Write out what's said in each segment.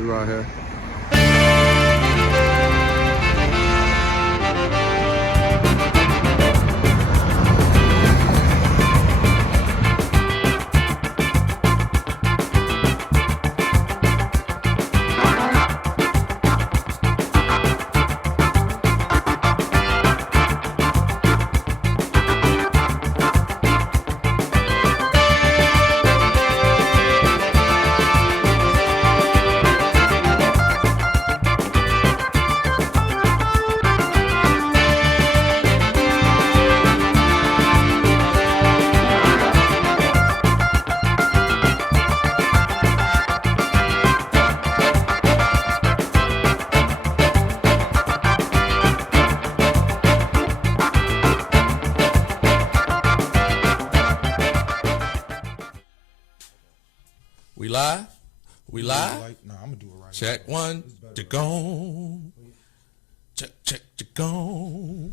We right here. We live? Nah, I'm gonna do it right. Check one, to go. Check, to go.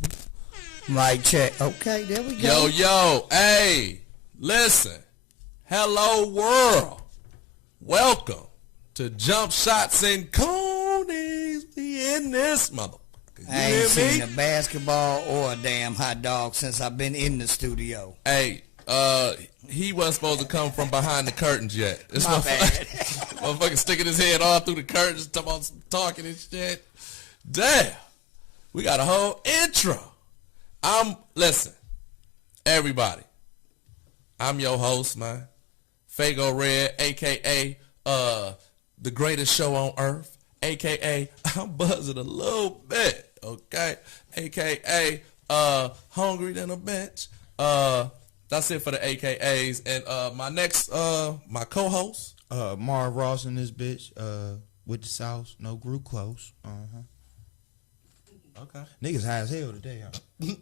Mic check. Okay, there we go. Yo, hey, listen. Hello, world. Welcome to Jumpshots and Coneys. We in this motherfucker. I ain't seen a basketball or a damn hot dog since I've been in the studio. Hey, he wasn't supposed to come from behind the curtains yet. This My bad. motherfucker sticking his head all through the curtains, talking and shit. Damn. We got a whole intro. Listen, everybody. I'm your host, man. Fago Red, a.k.a. The greatest show on earth, a.k.a. I'm buzzing a little bit, okay? A.k.a. Hungry than a bitch. That's it for the AKAs. And my next, my co-host. Marv Ross in this bitch, with the sauce, no grew close. Okay. Niggas high as hell today, huh?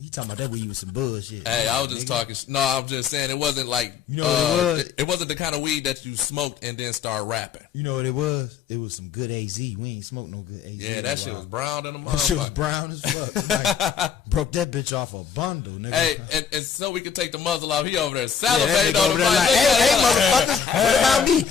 He talking about that weed with some bullshit. Hey, I was just talking. No, I'm just saying it wasn't like, you know what it was? It wasn't the kind of weed that you smoked and then start rapping. You know what it was? It was some good AZ. We ain't smoked no good AZ. Yeah, that shit was brown in the motherfucker. That shit was brown as fuck. Like, broke that bitch off a bundle, nigga. Hey, and so we can take the muzzle off. He over there salivating yeah, on the mic. like, hey, motherfuckers, what about me?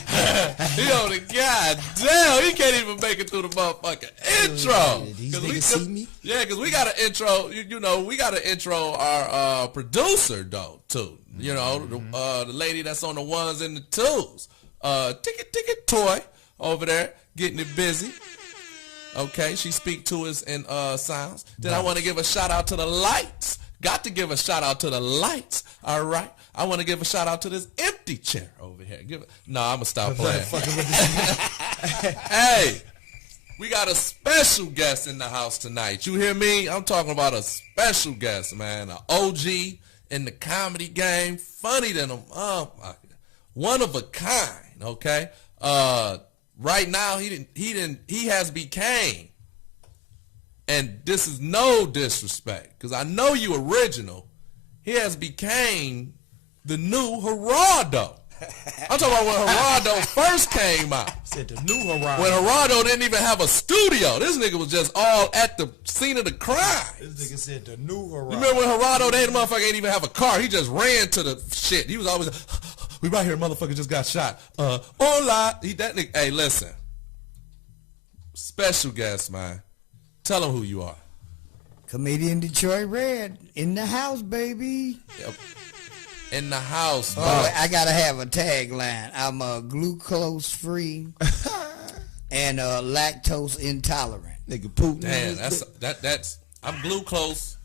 He on the goddamn. He can't even make it through the motherfucking intro. These niggas see me? Yeah, because we got an intro. You know, we got to intro our producer, though, too. You know, the lady that's on the ones and the twos. Ticket Toy over there getting it busy. Okay, she speak to us in sounds. Then I want to give a shout out to the lights. Got to give a shout out to the lights. All right. I want to give a shout out to this empty chair over here. No, I'm going to stop playing. Hey, we got a special guest in the house tonight. You hear me? I'm talking about a special guest, man. An OG in the comedy game. Funny than a one of a kind, okay? Right now, he has became, and this is no disrespect, because I know you original, he has became the new Gerardo. I'm talking about when Gerardo first came out. Said the new Gerardo. When Gerardo didn't even have a studio. This nigga was just all at the scene of the crime. This nigga said the new Gerardo. You remember when Gerardo, the motherfucker ain't even have a car. He just ran to the shit. He was always, we right here, motherfucker just got shot. Hola. That nigga, hey, listen. Special guest, man. Tell him who you are. Comedian Detroit Red in the house, baby. Yep. In the house, bro. Oh, I gotta have a tagline. I'm glucose free and lactose intolerant. Nigga Putin. Damn, that's I'm glucose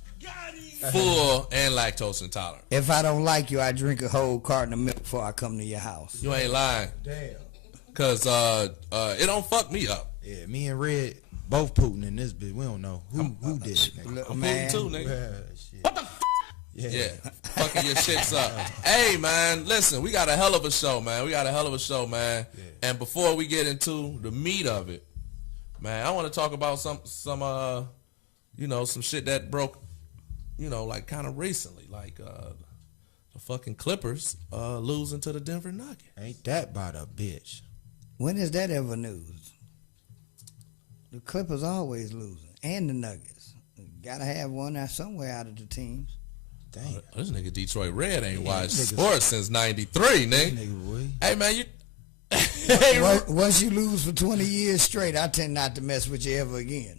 full and lactose intolerant. If I don't like you, I drink a whole carton of milk before I come to your house. You ain't lying. Damn. Cause it don't fuck me up. Yeah, me and Red both Putin in this bitch. We don't know who did it, nigga. I'm Man. Putin too, nigga. Shit. What the f? Yeah, fucking your shits up. Hey, man, listen, we got a hell of a show, man. Yeah. And before we get into the meat of it, man, I want to talk about some shit that broke, like kind of recently, like the fucking Clippers losing to the Denver Nuggets. Ain't that about a bitch? When is that ever news? The Clippers always losing, and the Nuggets. Gotta have one somewhere out of the teams. Damn. This nigga Detroit Red ain't watched sports since '93, nigga. Hey, man, Once you lose for 20 years straight, I tend not to mess with you ever again.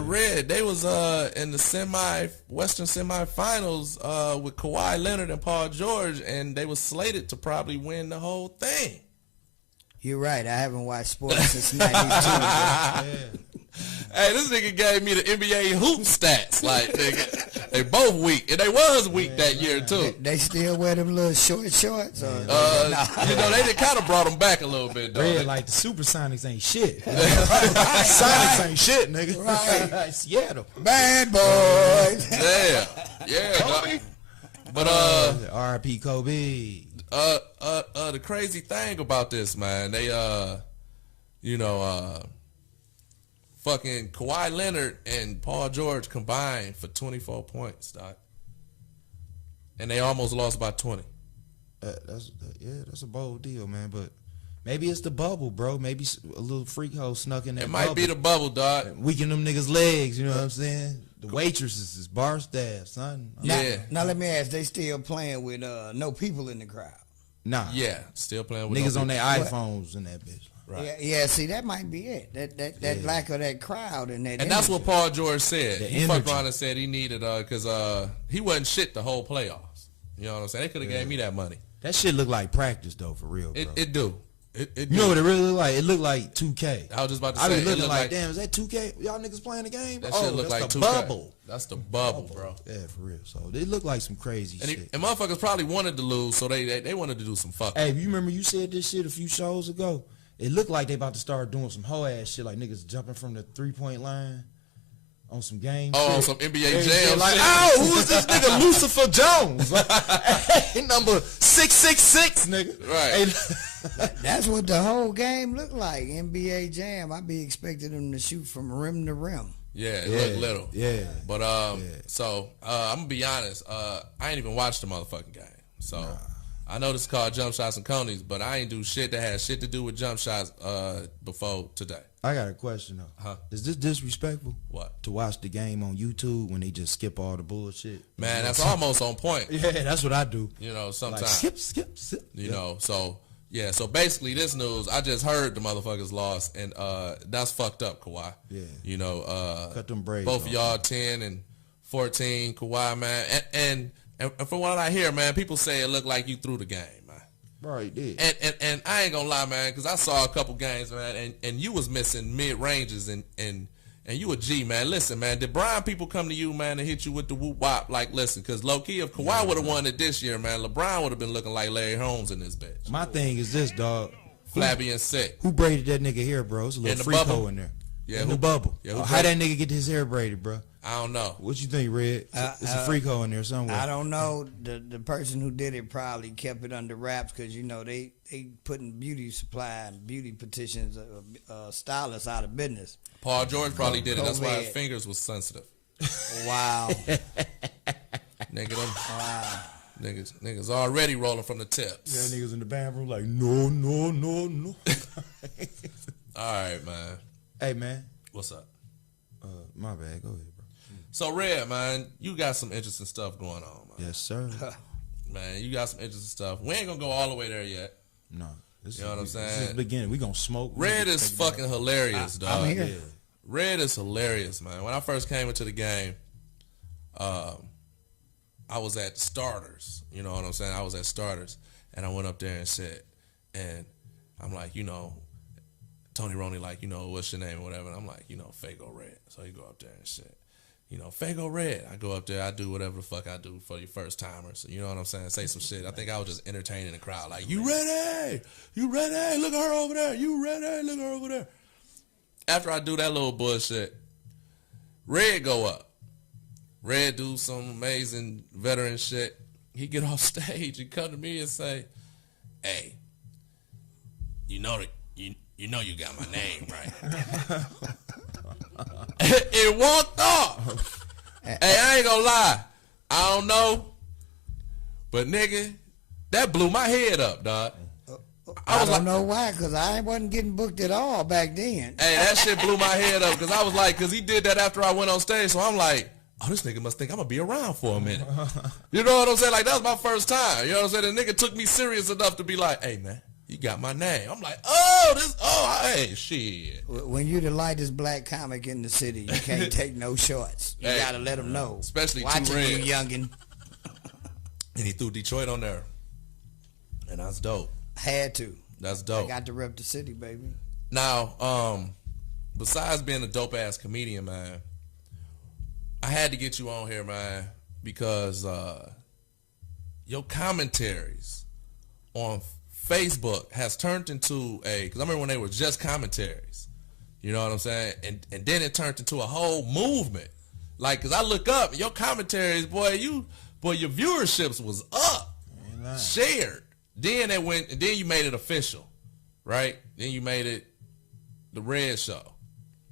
Red, they was in the Western semifinals with Kawhi Leonard and Paul George, and they was slated to probably win the whole thing. You're right. I haven't watched sports since '92. Hey, this nigga gave me the NBA hoop stats. Like, nigga, they both weak, and they was weak that year too. They still wear them little short shorts. Or, you know, they kind of brought them back a little bit, though. Red, like the Supersonics ain't shit. Sonics ain't shit, nigga. Right. Seattle. Bad boys. Yeah. Kobe. But R.I.P. Kobe. The crazy thing about this, man, they fucking Kawhi Leonard and Paul George combined for 24 points, doc. And they almost lost by 20. That's a bold deal, man. But maybe it's the bubble, bro. Maybe a little freak hoe snuck in that. It might be the bubble, dog. Weaken them niggas' legs. You know what I'm saying? The waitresses is bar staff, son. Now let me ask: they still playing with no people in the crowd? Nah. Yeah, still playing with niggas on their iPhones in that bitch. Right. Yeah. See, that might be it. That lack of that crowd and that. And energy. that's what Paul George said. He fucked around and said he needed because he wasn't shit the whole playoffs. You know what I'm saying? They could have gave me that money. That shit look like practice though, for real, bro. It do. You know what it really look like? It look like 2K. I was just about to say. I be looking like, damn, is that 2K? Y'all niggas playing the game? That shit look like 2K. Bubble. That's the bubble, bro. Yeah, for real. So they look like some crazy shit. And motherfuckers probably wanted to lose, so they wanted to do some fucking. Hey, you remember you said this shit a few shows ago? It looked like they about to start doing some hoe ass shit, like niggas jumping from the 3-point line on some game shit. On some NBA jam like, shit. oh, who is this nigga Lucifer Jones? Hey, number 666, nigga. Right. That's what the whole game looked like. NBA Jam. I be expecting them to shoot from rim to rim. Yeah, it looked little. Yeah. But so I'm gonna be honest. I ain't even watched the motherfucking game. So I know this is called Jumpshots and Coneys, but I ain't do shit that has shit to do with jump shots before today. I got a question though. Huh? Is this disrespectful? What? To watch the game on YouTube when they just skip all the bullshit? Man, that's almost on point. Yeah, that's what I do. You know, sometimes. Like, skip. You know, so yeah, so basically this news, I just heard the motherfuckers lost, and that's fucked up, Kawhi. Yeah. You know, cut them braids both off. of y'all 10 and 14, Kawhi, man. And from what I hear, man, people say it looked like you threw the game, man. Right, did. And I ain't gonna lie, man, because I saw a couple games, man, and you was missing mid ranges and you a G, man. Listen, man, did Brian people come to you, man, and hit you with the whoop wop? Like, listen, because low key, if Kawhi would have won it this year, man, LeBron would have been looking like Larry Holmes in this bitch. My thing is this, dog. Flabby and sick. Who braided that nigga hair, bro? It's a little freak hole in there. Yeah, in the bubble. Yeah, how that nigga get his hair braided, bro? I don't know. What you think, Red? It's a freak hole in there somewhere. I don't know. The person who did it probably kept it under wraps because, you know, they putting beauty supply and beauty petitions, stylists out of business. Paul George probably did it. That's why his fingers was sensitive. Wow. Niggas already rolling from the tips. Yeah, niggas in the bathroom like, no. All right, man. Hey, man. What's up? My bad. Go ahead, bro. So, Red, man, you got some interesting stuff going on, man. Yes, sir. Man, you got some interesting stuff. We ain't gonna go all the way there yet. No. You know what I'm saying? This is the beginning. We gonna smoke. Red is fucking hilarious, dog. I'm here. Yeah. Red is hilarious, man. When I first came into the game, I was at starters. You know what I'm saying? I was at starters, and I went up there and said, and I'm like, you know, Tony Roney, like, you know, what's your name or whatever. And I'm like, you know, Fago Red. So he go up there and said, you know, Fago Red. I go up there, I do whatever the fuck I do for your first timers. You know what I'm saying? Say some shit. I think I was just entertaining the crowd. Like, you ready? You ready? Look at her over there. You ready? Look at her over there. After I do that little bullshit, Red go up. Red do some amazing veteran shit. He get off stage and come to me and say, hey, you know you got my name, right? It walked off. Hey, I ain't gonna lie. I don't know. But nigga, that blew my head up, dog. I don't know why, because I wasn't getting booked at all back then. Hey, that shit blew my head up because I was like, because he did that after I went on stage. So I'm like, oh, this nigga must think I'm going to be around for a minute. You know what I'm saying? Like, that was my first time. You know what I'm saying? The nigga took me serious enough to be like, hey, man, He got my name. I'm like, hey, shit. When you the lightest black comic in the city, you can't take no shorts. You gotta let them know. Especially Watching Two Red. you, youngin'. And he threw Detroit on there. And that's dope. Had to. That's dope. I got to rep the city, baby. Now, besides being a dope-ass comedian, man, I had to get you on here, man, because your commentaries on Facebook has turned into because I remember when they were just commentaries, you know what I'm saying, and then it turned into a whole movement. Like, cause I look up and your commentaries, boy, your viewerships was up, shared. Then it went, and then you made it official, right? Then you made it the Red Show.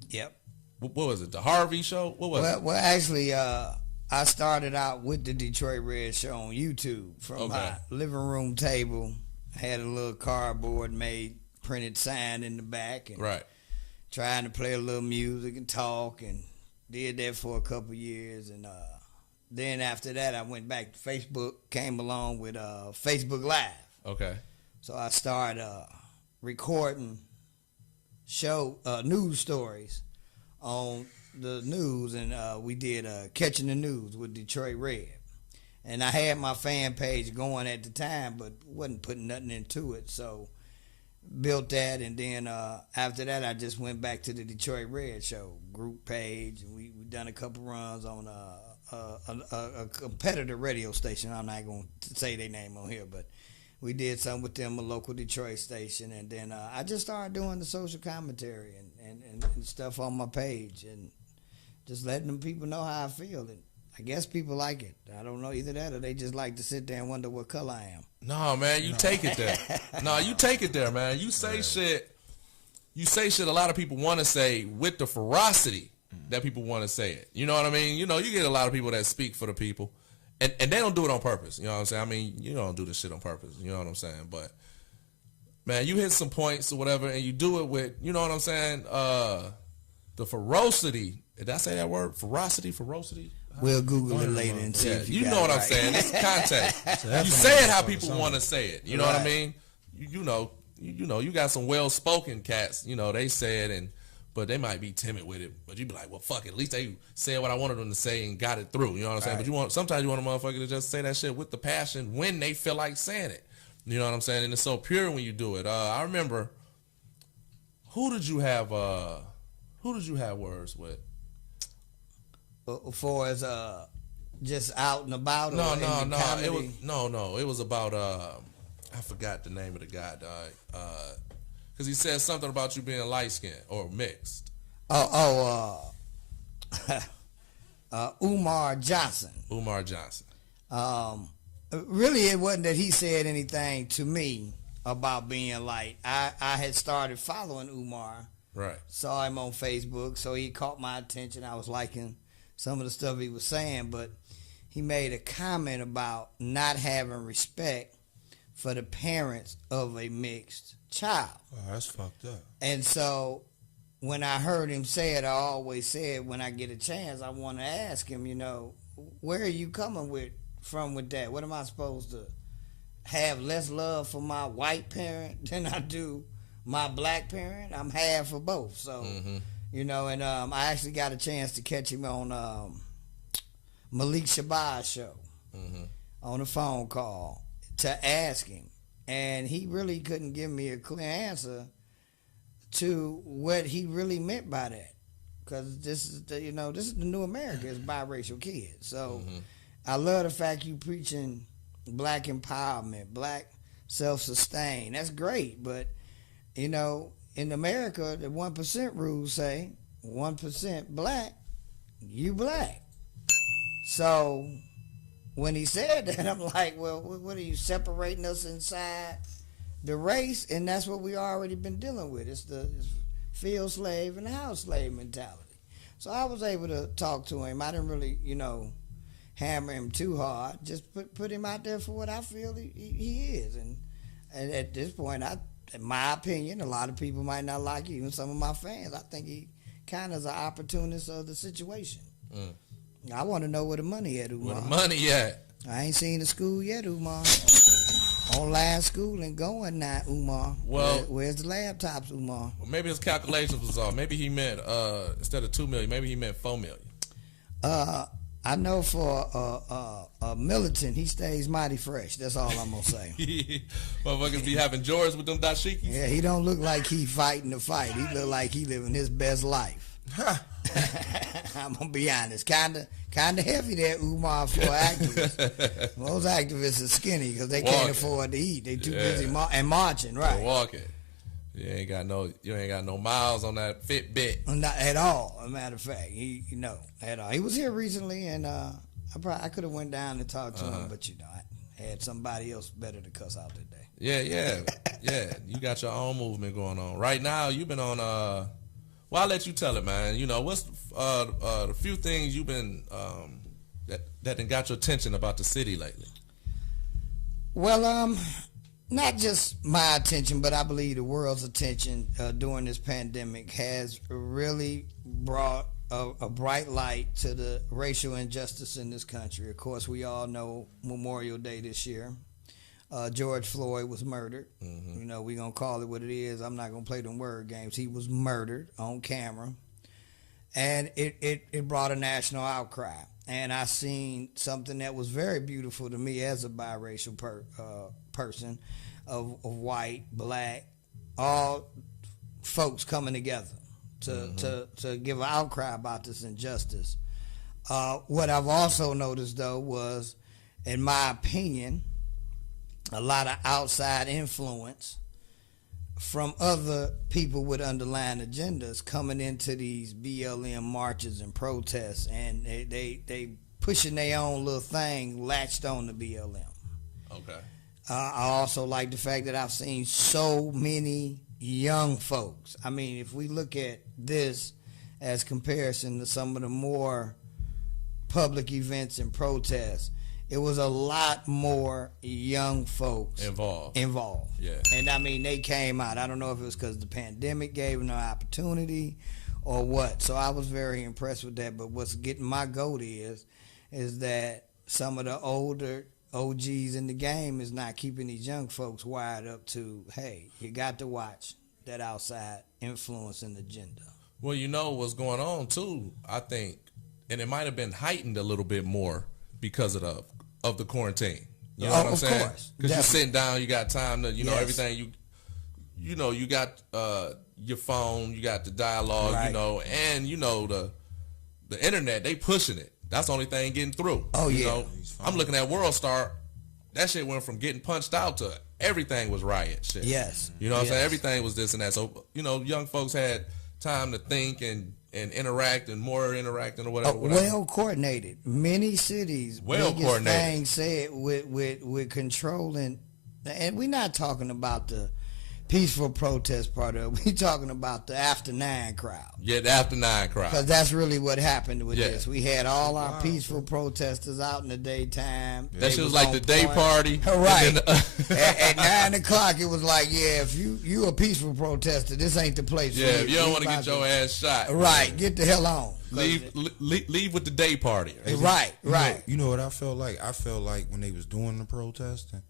Yep. What was it? The Harvey Show? What was it? Well, actually, I started out with the Detroit Red Show on YouTube from my living room table. Had a little cardboard made, printed sign in the back, and trying to play a little music and talk, and did that for a couple years, and then after that, I went back to Facebook. Came along with Facebook Live. Okay. So I started recording news stories on the news, and we did Catching the News with Detroit Red. And I had my fan page going at the time, but wasn't putting nothing into it. So built that, and then after that, I just went back to the Detroit Red Show group page, and we done a couple runs on a competitor radio station. I'm not going to say their name on here, but we did something with them, a local Detroit station, and then I just started doing the social commentary and stuff on my page, and just letting them people know how I feel. And I guess people like it. I don't know, either that or they just like to sit there and wonder what color I am. No, man, you take it there. No, you take it there, man. You say shit. You say shit a lot of people want to say with the ferocity that people want to say it. You know what I mean? You know, you get a lot of people that speak for the people, and they don't do it on purpose. You know what I'm saying? I mean, you don't do this shit on purpose. You know what I'm saying? But, man, you hit some points or whatever, and you do it with, you know what I'm saying, the ferocity. Did I say that word? Ferocity? We'll Google it later and see if you know what I'm saying. It's context. You say it how people want to say it. You know what I mean? You know, you got some well-spoken cats. You know, they say it, but they might be timid with it. But you be like, well, fuck it. At least they said what I wanted them to say and got it through. You know what I'm saying? But sometimes you want a motherfucker to just say that shit with the passion when they feel like saying it. You know what I'm saying? And it's so pure when you do it. I remember, who did you have words with? For as just out and about? No. It was about I forgot the name of the guy, dog. Because he said something about you being light skinned or mixed. Umar Johnson. Really, it wasn't that he said anything to me about being light. I had started following Umar. Right. Saw him on Facebook, so he caught my attention. I was liking some of the stuff he was saying, but he made a comment about not having respect for the parents of a mixed child. Oh, that's fucked up. And so when I heard him say it, I always said when I get a chance, I want to ask him, you know, where are you coming from with that? What am I supposed to have less love for my white parent than I do my black parent? I'm half for both. So, you know, and I actually got a chance to catch him on Malik Shabazz show on a phone call to ask him. And he really couldn't give me a clear answer to what he really meant by that. Because this is the new America. It's biracial kids. So I love the fact you preaching black empowerment, black self-sustain. That's great. But, you know, in America, the 1% rules say 1% black, you black. So when he said that, I'm like, well, what are you separating us inside the race? And that's what we already been dealing with. It's the field slave and house slave mentality. So I was able to talk to him. I didn't really, you know, hammer him too hard. Just put him out there for what I feel he is. And at this point, in my opinion, a lot of people might not like it, even some of my fans. I think he kind of is an opportunist of the situation. I want to know where the money at, Umar. Where the money at? I ain't seen the school yet, Umar. Online schooling going now, Umar. Well, where's the laptops, Umar? Well, maybe his calculations was off. Maybe he meant instead of 2 million, maybe he meant 4 million. I know for a militant, he stays mighty fresh. That's all I'm gonna say. Motherfuckers be having Jordans with them dashikis. Yeah, he don't look like he fighting the fight. He look like he living his best life. I'm gonna be honest, kind of heavy there, Umar, for activists. Most activists are skinny because they can't afford to eat. They too busy and marching, right? Walking. You ain't got no miles on that Fitbit. Not at all. As a matter of fact, at all. He was here recently, and I could have went down and talked to him, but I had somebody else better to cuss out that day. Yeah. You got your own movement going on right now. You've been on. Well, I'll let you tell it, man. What's the few things you've been that done got your attention about the city lately? Well, not just my attention, but I believe the world's attention during this pandemic has really brought a bright light to the racial injustice in this country. Of course, we all know Memorial Day this year. George Floyd was murdered. Mm-hmm. We're going to call it what it is. I'm not going to play them word games. He was murdered on camera. And it brought a national outcry. And I seen something that was very beautiful to me as a biracial person of white, black, all folks coming together to give an outcry about this injustice. What I've also noticed, though, was, in my opinion, a lot of outside influence from other people with underlying agendas coming into these BLM marches and protests, and they pushing their own little thing latched on the BLM. Okay. I also like the fact that I've seen so many young folks. I mean, if we look at this as comparison to some of the more public events and protests, it was a lot more young folks involved. Yeah. And I mean, they came out. I don't know if it was because the pandemic gave them no opportunity or what. So I was very impressed with that. But what's getting my goat is that some of the older OGs in the game is not keeping these young folks wired up to, hey, you got to watch that outside influence and agenda. Well, what's going on too, I think, and it might have been heightened a little bit more because of the quarantine. You know what I'm saying? Because you're sitting down, you got time to, everything. You got your phone, you got the dialogue, right. And the internet, they pushing it. That's the only thing getting through. Oh, yeah. I'm looking at World Star. That shit went from getting punched out to everything was riot shit. Yes. You know what I'm saying? Everything was this and that. So, young folks had time to think and interact and more interacting or whatever. Well coordinated. Many cities. Well coordinated. Thing said with controlling, and we're not talking about the peaceful protest part of it. We're talking about the after 9 crowd. Yeah, the after 9 crowd. Because that's really what happened with this. We had all our peaceful protesters out in the daytime. That shit was like the day party. Right. At 9 o'clock, it was like, yeah, if you a peaceful protester, this ain't the place for you. Yeah, if you don't want to get your ass shot. Right, get the hell on. Leave with the day party. Right. You know what I felt like? I felt like when they was doing the protesting,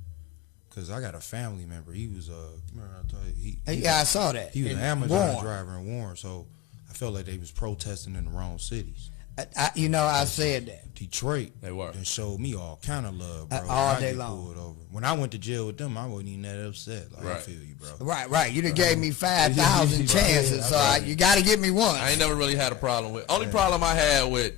because I got a family member. He was remember I told you, I saw that. He was an Amazon driver in Warren, so I felt like they was protesting in the wrong cities. I said that. Detroit, they were. And showed me all kind of love, bro. All day long. Over. When I went to jail with them, I wasn't even that upset. Like, I feel you, bro. Right. You done gave me 5,000 chances, so you got to give me one. I ain't never really had a problem with. Only problem I had with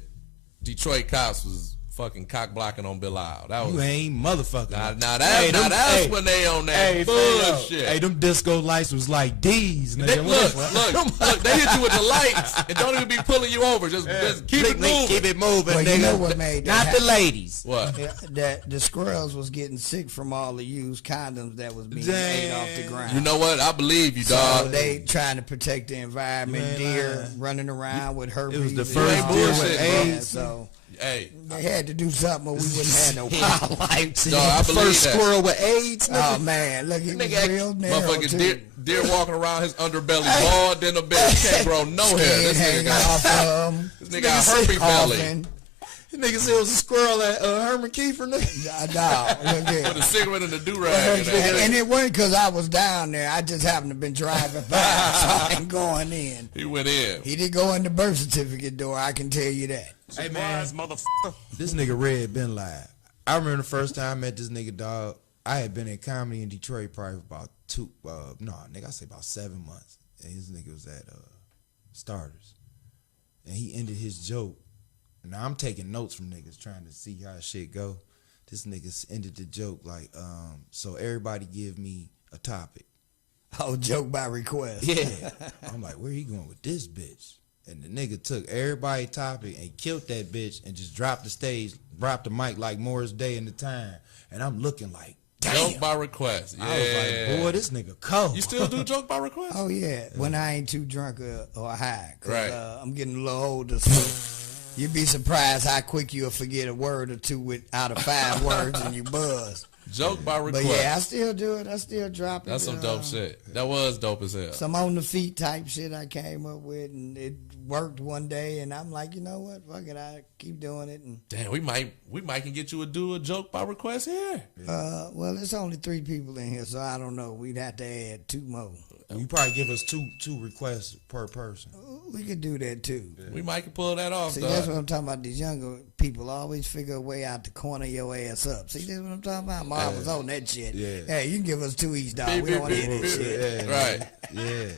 Detroit cops was fucking cock blocking on Bilal. That was, you ain't motherfucker. That's when they on that bullshit. Hey, them disco lights was like D's. Look, they hit you with the lights and don't even be pulling you over. Just keep it moving. Keep it moving, well, nigga. You know what made that Not happen? the ladies. What? That the squirrels was getting sick from all the used condoms that was being ate off the ground. You know what? I believe you, dog. So they trying to protect the environment. Deer running around with herpes. It was the first deer with AIDS. So hey, they had to do something or we wouldn't have no wildlife. No, I believe first that. squirrel with AIDS. Oh man, look, he was real narrow motherfucking deer walking around his underbelly bald in a bit. He can't grow no hair. This nigga got herpes belly. Nigga said it was a squirrel at Herman Kiefer, nigga. No, look here. With a cigarette and a do-rag. And it wasn't because I was down there. I just happened to been driving by, so I ain't going in. He went in. He didn't go in the birth certificate door, I can tell you that. Hey, man, this nigga Red been live. I remember the first time I met this nigga, dog. I had been in comedy in Detroit probably for about I say about 7 months. And his nigga was at Starters. And he ended his joke. Now I'm taking notes from niggas trying to see how shit go. This nigga ended the joke like, so everybody give me a topic. Oh, joke by request. Yeah. I'm like, where he going with this bitch? And the nigga took everybody's topic and killed that bitch and just dropped the mic like Morris Day in the Time. And I'm looking like, damn. Joke by request. Yeah. I was like, boy, this nigga cold. You still do joke by request? Oh, yeah. When I ain't too drunk or high. Right. I'm getting a little older, so you'd be surprised how quick you'll forget a word or two out of 5 words and you buzz. Joke by request. But yeah, I still do it. I still drop it. That's some dope shit. That was dope as hell. Some on the feet type shit I came up with, and it worked one day, and I'm like, you know what? Fuck it, I keep doing it. And damn, we might can get you do a joke by request here. well, there's only 3 people in here, so I don't know. We'd have to add 2 more. You probably give us two requests per person. We could do that too. Yeah. We might can pull that off. See, dog. that's what I'm talking about. These younger people always figure a way out to corner your ass up. See, that's what I'm talking about. Mom was on that shit. Yeah. Hey, you can give us 2 each, dog. We don't want to hear that shit. Yeah, right. Yeah.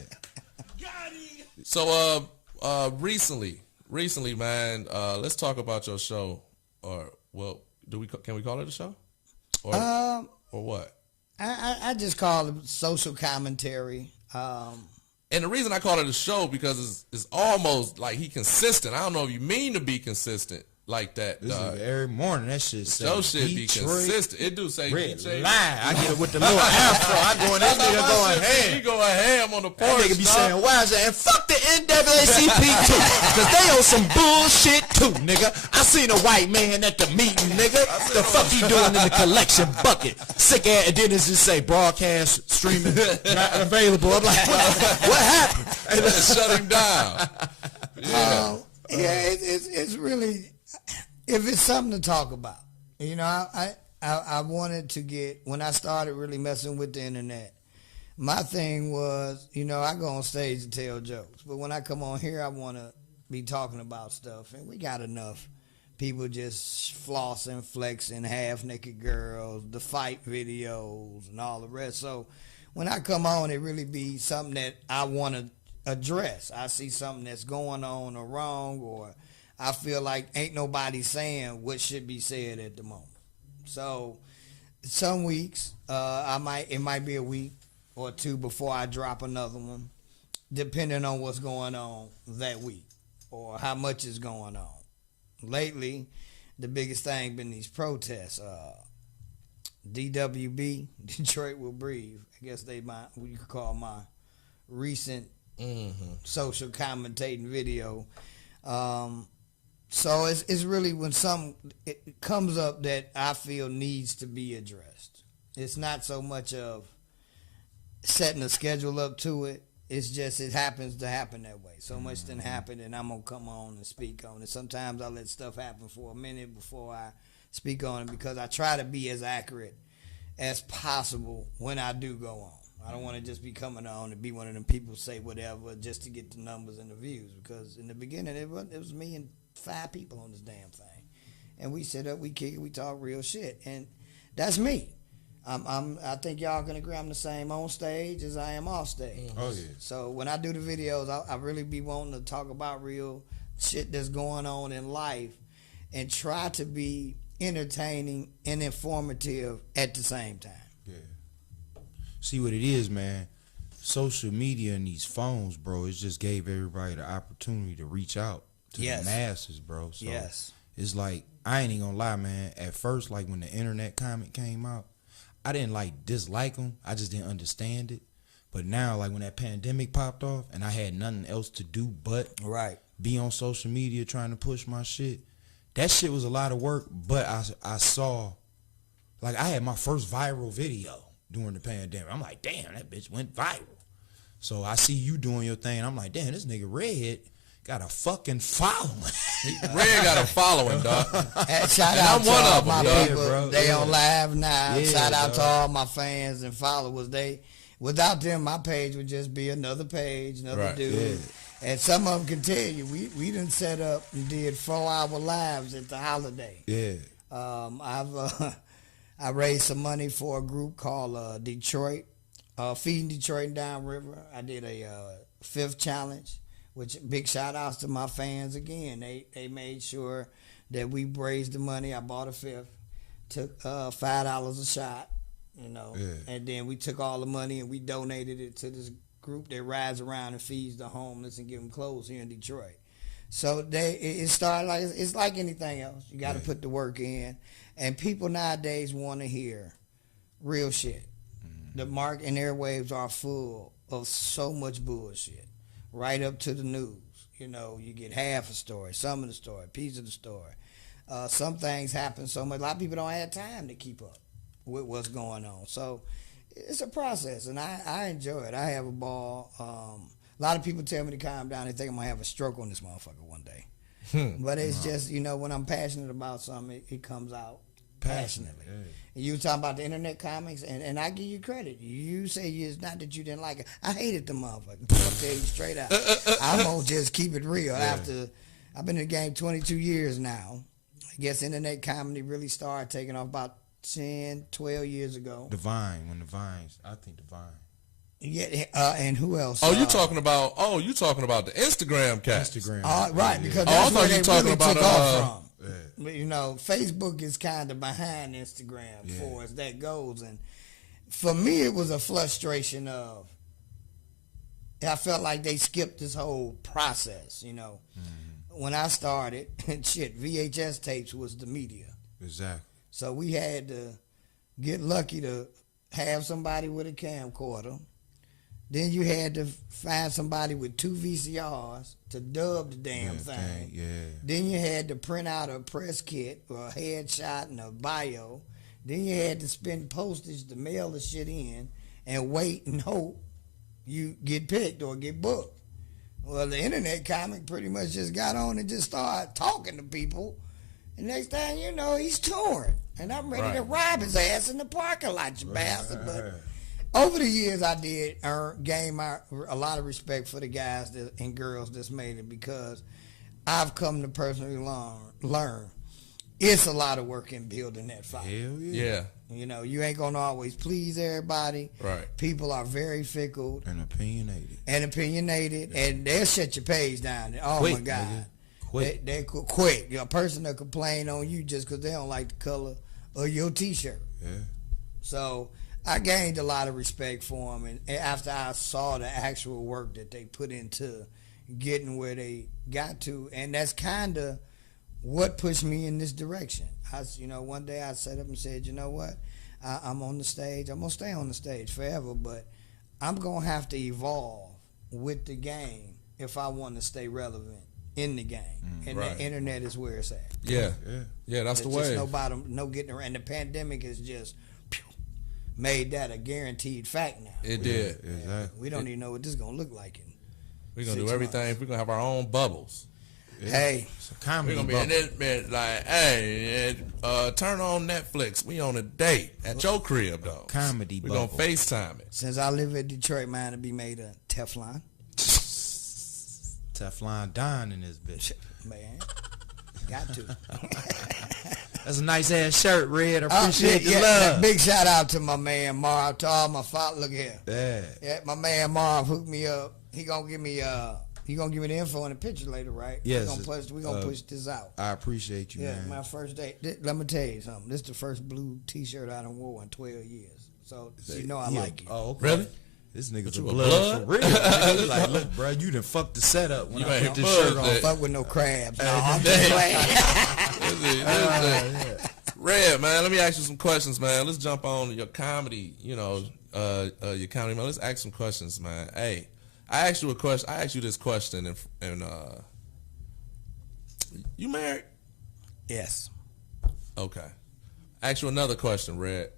So, recently, man, let's talk about your show. Or, well, can we call it a show? Or what? I just call it social commentary. And the reason I call it a show because it's almost like he consistent. I don't know if you mean to be consistent like that. This is every morning that shit say Your shit be Detroit consistent. It do say Red DJ. line. I get it with the little afro. I go in this nigga going ham. He going ham on the porch. That nigga be saying, why is that? And fuck the NAACP too. Cause they on some bullshit too, nigga. I seen a white man at the meeting, nigga. The fuck he doing in the collection bucket? Sick ass. And then it just say broadcast streaming not available. I'm like, what happened? And then shut him down. Yeah, it's really, if it's something to talk about, you know, I wanted to get, when I started really messing with the internet, my thing was, you know, I go on stage and tell jokes, but when I come on here, I want to be talking about stuff, and we got enough people just flossing, flexing, half-naked girls, the fight videos, and all the rest. So when I come on, it really be something that I want to address. I see something that's going on or wrong, or I feel like ain't nobody saying what should be said at the moment. So some weeks, it might be a week or 2 before I drop another one, depending on what's going on that week or how much is going on. Lately, the biggest thing been these protests. DWB, Detroit Will Breathe. I guess what you could call my recent social commentating video. So it's really when it comes up that I feel needs to be addressed. It's not so much of setting a schedule up to it. It's just it happens to happen that way. So much didn't happen, and I'm going to come on and speak on it. Sometimes I let stuff happen for a minute before I speak on it because I try to be as accurate as possible when I do go on. I don't want to just be coming on and be one of them people who say whatever just to get the numbers and the views, because in the beginning it was me and 5 people on this damn thing. And we sit up, we kick it, we talk real shit. And that's me. I think y'all can agree I'm the same on stage as I am off stage. Oh, yeah. So when I do the videos, I really be wanting to talk about real shit that's going on in life and try to be entertaining and informative at the same time. Yeah. See what it is, man. Social media and these phones, bro, it just gave everybody the opportunity to reach out to the masses, bro. So it's like, I ain't even gonna lie, man. At first, like when the internet comment came out, I didn't dislike them. I just didn't understand it. But now, like when that pandemic popped off and I had nothing else to do but be on social media trying to push my shit, that shit was a lot of work. But I saw, like I had my first viral video during the pandemic. I'm like, damn, that bitch went viral. So I see you doing your thing. I'm like, damn, this nigga Red, got a fucking following. Red got a following, dog. Shout out to all my people. Bro. They on live now. Shout out to all my fans and followers. Without them, my page would just be another page, another dude. Yeah. And some of them can tell you, we done set up and did 4-hour lives at the holiday. Yeah. I raised some money for a group called Detroit, Feeding Detroit and Downriver. I did a 5th challenge, which big shout outs to my fans again. They made sure that we raised the money. I bought a 5th, took $5 a shot. And then we took all the money and we donated it to this group that rides around and feeds the homeless and give them clothes here in Detroit. So it started it's like anything else. You got to put the work in, and people nowadays want to hear real shit. The market and airwaves are full of so much bullshit, right up to the news. You get half a story, some of the story, piece of the story. Some things happen so much. A lot of people don't have time to keep up with what's going on. So it's a process, and I enjoy it. I have a ball. A lot of people tell me to calm down. They think I'm going to have a stroke on this motherfucker one day. But it's just, when I'm passionate about something, it comes out passionately. And you were talking about the internet comics, and I give you credit. You say it's not that you didn't like it. I hated the motherfucker. I'll tell you straight out. I'm going to just keep it real. After I've been in the game 22 years now. I guess internet comedy really started taking off about 10, 12 years ago. I think the Vine. Yeah, and who else? You talking about the Instagram cast. Instagram. Right, because that's where they really took off from. Facebook is kind of behind Instagram for as that goes. And for me, it was a frustration of, I felt like they skipped this whole process, When I started, VHS tapes was the media. Exactly. So we had to get lucky to have somebody with a camcorder. Then you had to find somebody with 2 VCRs to dub the damn thing. Yeah. Then you had to print out a press kit or a headshot and a bio. Then you had to spend postage to mail the shit in and wait and hope you get picked or get booked. Well, the internet comic pretty much just got on and just started talking to people. And next thing you know, he's touring. And I'm ready to rob his ass in the parking lot, you bastard. But over the years, I did gain a lot of respect for the guys and girls that's made it, because I've come to personally learn it's a lot of work in building that fight. Hell yeah. You ain't going to always please everybody. Right. People are very fickle. And opinionated. Yeah. And they'll shut your page down. Oh, my God. Quick. They're quick. A person will complain on you just because they don't like the color of your T-shirt. Yeah. So I gained a lot of respect for them, and after I saw the actual work that they put into getting where they got to, and that's kind of what pushed me in this direction. One day I sat up and said, you know what? I'm on the stage. I'm going to stay on the stage forever, but I'm going to have to evolve with the game if I want to stay relevant in the game. And the internet is where it's at. Yeah, that's the way. No getting around. And the pandemic has just made that a guaranteed fact now. It did. Exactly. We don't even know what this is going to look like. We're going to do everything. We're going to have our own bubbles. Yeah. Hey, it's a comedy. We're gonna be in this bit like, hey, turn on Netflix. We on a date at your crib, though. Comedy. We're gonna FaceTime it. Since I live in Detroit, mine to be made of Teflon. Teflon Don in this bitch. Man, got to. That's a nice ass shirt, Red. I appreciate the love. Big shout out to my man Marv. To all my look here. Yeah, my man Marv hooked me up. He gonna give me the info and the picture later, right? Yes. We're gonna push this out. I appreciate you, man. Yeah, my first day. Let me tell you something. This is the first blue T-shirt I done wore in 12 years. So I like it. Oh, okay. Really? This nigga's a blood for real. Nigga, like, look, bro, you done fucked the setup when I put this shirt on. Fuck with no crabs. No, I'm just playing. Red, man, let me ask you some questions, man. Let's jump on your comedy, your comedy, man. Let's ask some questions, man. Hey, I asked you a question. I asked you this question, and you married? Yes. Okay. I asked you another question, Red.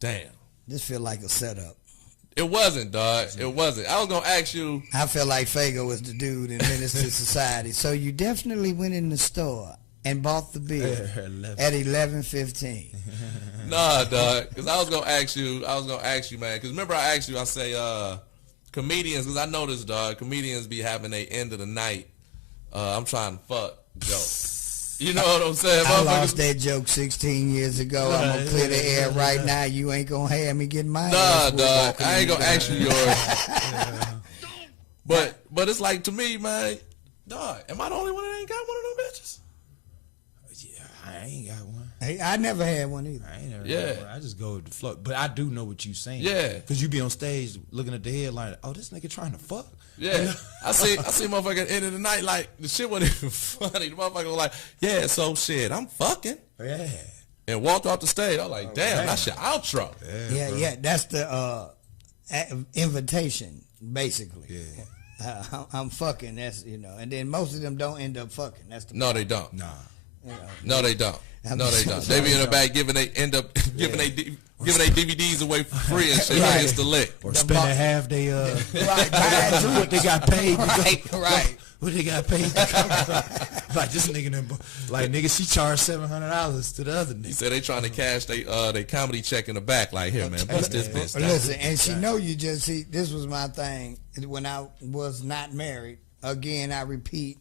Damn. This feel like a setup. It wasn't, dog. It wasn't. I was gonna ask you. I feel like Fago was the dude in Menace to Society. So you definitely went in the store and bought the beer at 11:15. Nah, dog. Because I was gonna ask you, man. Because remember, I asked you. I say, comedians. Because I noticed, dog. Comedians be having a end of the night. I'm trying to fuck joke. You know what I'm saying? I lost that joke 16 years ago. I'm going to clear the air right now. You ain't going to have me get my ass. Nah, dog. I ain't going to ask you yours. But it's like, to me, man, dog, am I the only one that ain't got one of them bitches? Yeah, I ain't got one. Hey, I never had one either. I ain't never had one. I just go with the flow. But I do know what you saying. Yeah. Because you be on stage looking at the headline, oh, this nigga trying to fuck. Yeah, I see motherfucker at the end of the night, like, the shit wasn't even funny. The motherfucker was like, yeah, so shit, I'm fucking. Yeah. And walked off the stage. I was like, damn, that's your outro. Yeah, that's the invitation, basically. Yeah. I'm fucking, that's, you know. And then most of them don't end up fucking. That's the No, they don't. Nah. You know, no, they don't. No, they don't. They be in the back giving they DVDs away for free and shit against the lick. Or spending half they right, what they got paid. Right. What they got paid to come. Like this nigga, like nigga, she charged $700 to the other nigga. He said they trying to cash they comedy check in the back. Like, here, man, bust this bitch down. Listen, and she know you just see. This was my thing when I was not married. Again, I repeat,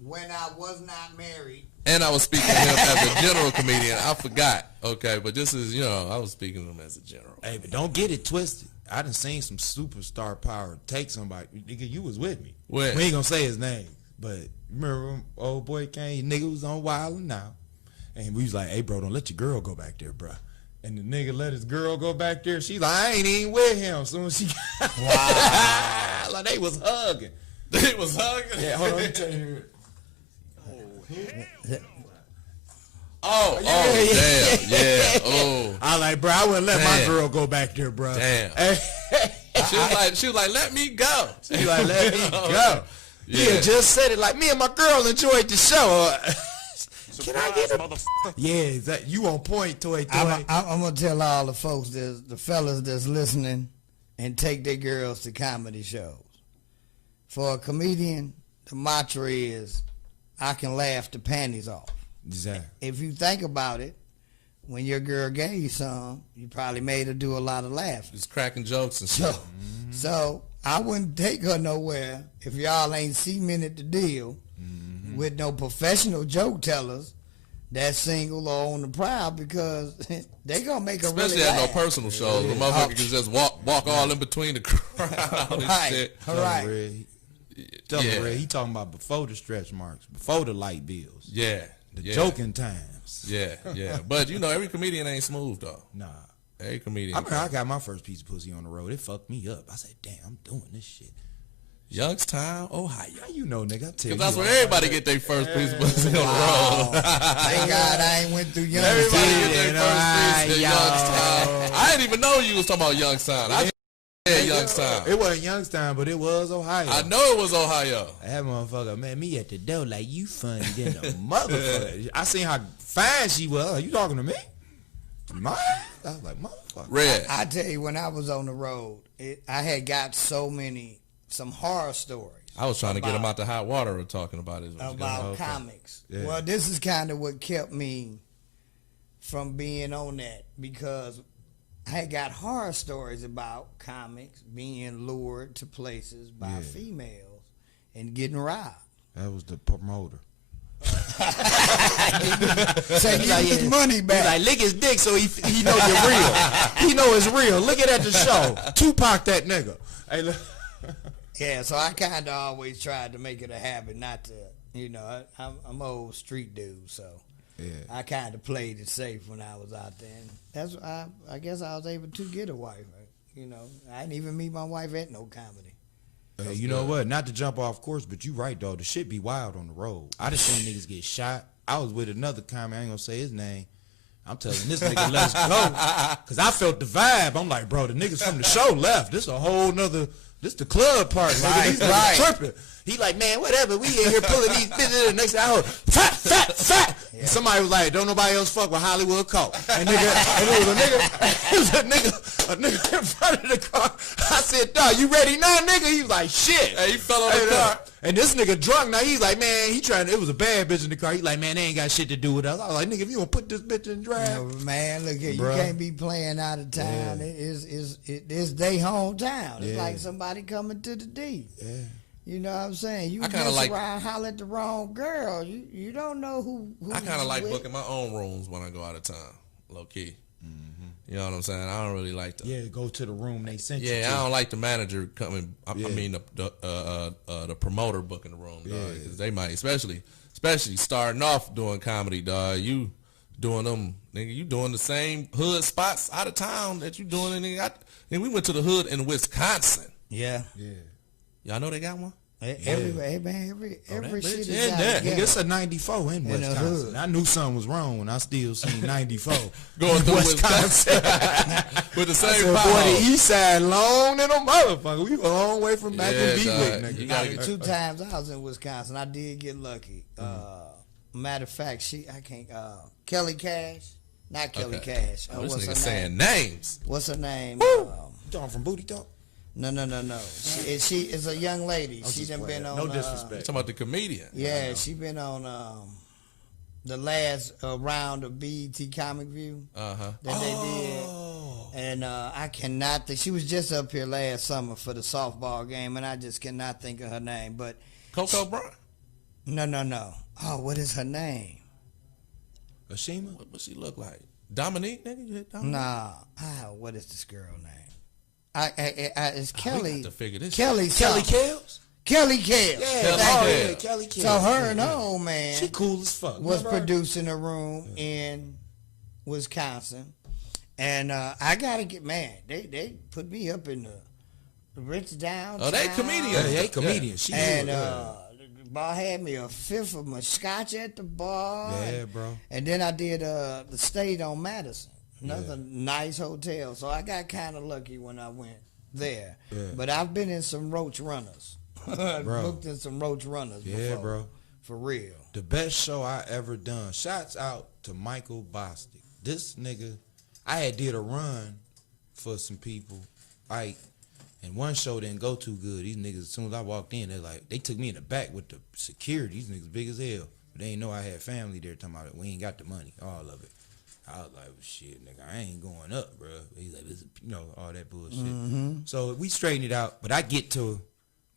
when I was not married. And I was speaking to him as a general comedian. I forgot. Okay, but this is, I was speaking to him as a general. Hey, but don't get it twisted. I done seen some superstar power take somebody. Nigga, you was with me. When? We ain't gonna say his name, but remember when old boy came, nigga was on Wild 'N Now. And we was like, hey, bro, don't let your girl go back there, bro. And the nigga let his girl go back there. She like, I ain't even with him. Soon as she got like, they was hugging. They was hugging? Yeah, hold on, let me tell you. Oh, damn, yeah, oh. I like, bro, I wouldn't let my girl go back there, bro. Damn. She was like, let me go. She like, let me go. Yeah. He had just said it like, me and my girl enjoyed the show. Can I get a Yeah, that you on point, Toy. I'm gonna tell all the folks, the fellas that's listening, and take their girls to comedy shows. For a comedian, the mantra is, I can laugh the panties off. Exactly. If you think about it, when your girl gave you some, you probably made her do a lot of laughing. Just cracking jokes and stuff. So I wouldn't take her nowhere if y'all ain't cemented the deal with no professional joke tellers that's single or on the prowl, because they gonna make her especially really at laugh. no personal shows. The motherfucker can just walk all in between the crowd and shit. Right. Tell me, Red, he talking about before the stretch marks, before the light bills. Yeah. The joking times. Yeah. But, every comedian ain't smooth, though. Nah. Every comedian. I mean, I got my first piece of pussy on the road. It fucked me up. I said, damn, I'm doing this shit. Youngstown, Ohio. How you know, nigga? I tell you. Because that's where everybody get their first piece of pussy on the road. Thank God I ain't went through Youngstown. Everybody get their first piece in Youngstown. I didn't even know you was talking about Youngstown. I said Youngstown. It wasn't Youngstown, but it was Ohio. I know it was Ohio. That motherfucker, man, me at the door like, you funny than a motherfucker. I seen how fine she was. Are you talking to me? I was like, motherfucker. Red. I tell you, when I was on the road, I had got some horror stories. I was trying to get him out the hot water of talking about it. About comics. Yeah. Well, this is kind of what kept me from being on that, because I had got horror stories about comics being lured to places by females and getting robbed. That was the promoter. Say, give his money back. He's like, lick his dick so he know you're real. He know it's real. Look at the show. Tupac that nigga. Hey, look. Yeah, so I kind of always tried to make it a habit not to, I'm an old street dude, so I kind of played it safe when I was out there. And that's I guess I was able to get a wife. I didn't even meet my wife at no comedy. You know what? Not to jump off course, but you right, dog. The shit be wild on the road. I just seen niggas get shot. I was with another comic. I ain't gonna say his name. I'm telling this nigga, let's go. Because I felt the vibe. I'm like, bro, the niggas from the show left. This a whole nother, this the club part. Nigga. These niggas tripping. He like, man, whatever. We in here pulling these bitches. Next thing I heard, fat. Yeah. And somebody was like, don't nobody else fuck with Hollywood Coke. And it was a nigga in front of the car. I said, dog, you ready now, nigga? He was like, shit. Hey, he fell on the car. And this nigga drunk now. He's like, man, it was a bad bitch in the car. He's like, man, they ain't got shit to do with us. I was like, nigga, if you gonna put this bitch in drive. No, man, look here, you can't be playing out of town. Yeah. It's their hometown. It's like somebody coming to the D. Yeah. You know what I'm saying? You just like around holler at the wrong girl. You don't know who I kind of like booking my own rooms when I go out of town, low key. Mm-hmm. You know what I'm saying? I don't really like to. Yeah, go to the room they sent you. Yeah, I don't like the manager coming. I mean the promoter booking the room, dog. Because they might, especially starting off doing comedy, dog. You doing them, nigga. You doing the same hood spots out of town that you doing, nigga. And we went to the hood in Wisconsin. Yeah. Y'all know they got one? Every shit is out there. It's a 94 in Wisconsin. I knew something was wrong when I still seen 94 going through Wisconsin with the same power. Boy, the east side long than a motherfucker. We a long way from back in Beatwick, nigga. 2 times I was in Wisconsin. I did get lucky. Matter of fact, Kelly Cash, not Kelly Cash. This nigga saying names. What's her name? Talking from Booty Talk. No. She is a young lady. She done been on. No disrespect. Talking about the comedian. Yeah, she been on the last round of BET Comic View that they did, and I cannot think. She was just up here last summer for the softball game, and I just cannot think of her name. But Coco Brown. No. Oh, what is her name? Ashima. What she look like? Dominique, nigga. You hit Dominique? Nah. What is this girl name? It's Kelly. To figure this Kelly Kells? Kelly Kells. Yeah, Kelly Kells. So her and her old man, she cool as fuck, was producing a room in Wisconsin, and I gotta get mad. They put me up in the rich downtown. Oh, they comedians. Yeah, they comedians. And the bar had me a fifth of my scotch at the bar. Yeah, bro. And then I did the State on Madison. Another nice hotel. So I got kind of lucky when I went there. Yeah. But I've been in some Roach Runners. Booked in some Roach Runners before. Yeah, bro. For real. The best show I ever done. Shouts out to Michael Bostic. This nigga, I had did a run for some people. And one show didn't go too good. These niggas, as soon as I walked in, they took me in the back with the security. These niggas big as hell. But they ain't know I had family there talking about it. We ain't got the money, all of it. I was like, well, shit, nigga, I ain't going up, bro. He's like, all that bullshit. Mm-hmm. So we straightened it out. But I get to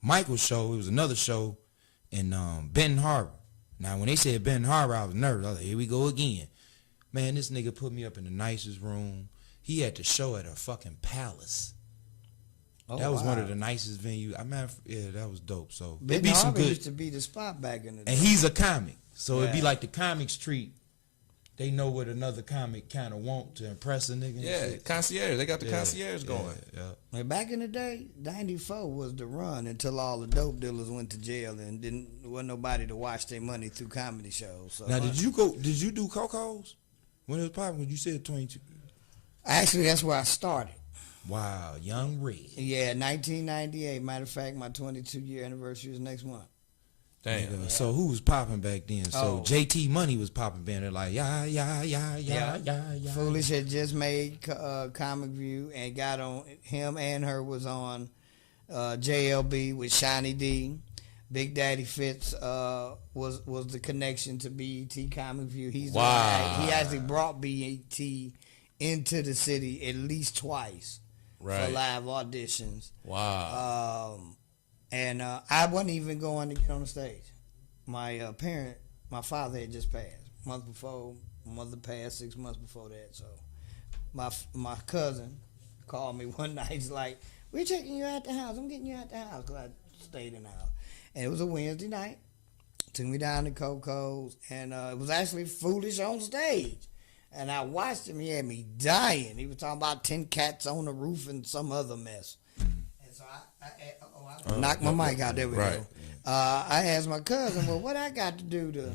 Michael's show. It was another show in Benton Harbor. Now, when they said Benton Harbor, I was nervous. I was like, here we go again. Man, this nigga put me up in the nicest room. He had the show at a fucking palace. Oh, that was one of the nicest venues. That was dope. So Benton Harbor used to be the spot back in the day. And he's a comic. So it'd be like the comics treat. They know what another comic kind of want to impress a nigga. Yeah, concierge. They got the concierge going. Yeah. Back in the day, 94 was the run until all the dope dealers went to jail and wasn't nobody to watch their money through comedy shows. So now, did you do Coco's when it was popping? You said 22. Actually, that's where I started. Wow, Young Red. Yeah, 1998. Matter of fact, my 22-year anniversary is next month. Damn. So who was popping back then? So JT Money was popping back. They're like, yeah. Foolish had just made Comic View and got on, him and her was on JLB with Shiny D. Big Daddy Fitz was the connection to BET Comic View. He actually brought BET into the city at least twice for live auditions. Wow. And I wasn't even going to get on the stage. My father had just passed. Month before, mother passed 6 months before that. So my cousin called me one night. He's like, we're taking you out the house. I'm getting you out the house because I stayed in the house. And it was a Wednesday night. Took me down to Coco's. And it was actually Foolish on stage. And I watched him. He had me dying. He was talking about 10 cats on the roof and some other mess. Knock my mic out. There we go. I asked my cousin, well, what I got to do to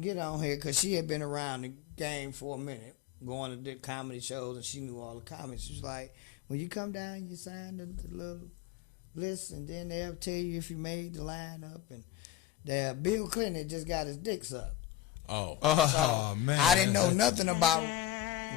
get on here? Because she had been around game for a minute, going to the comedy shows, and she knew all the comics. She was like, when you come down, you sign the little list, and then they'll tell you if you made the lineup. And Bill Clinton just got his dick sucked. Oh, man. I didn't know nothing about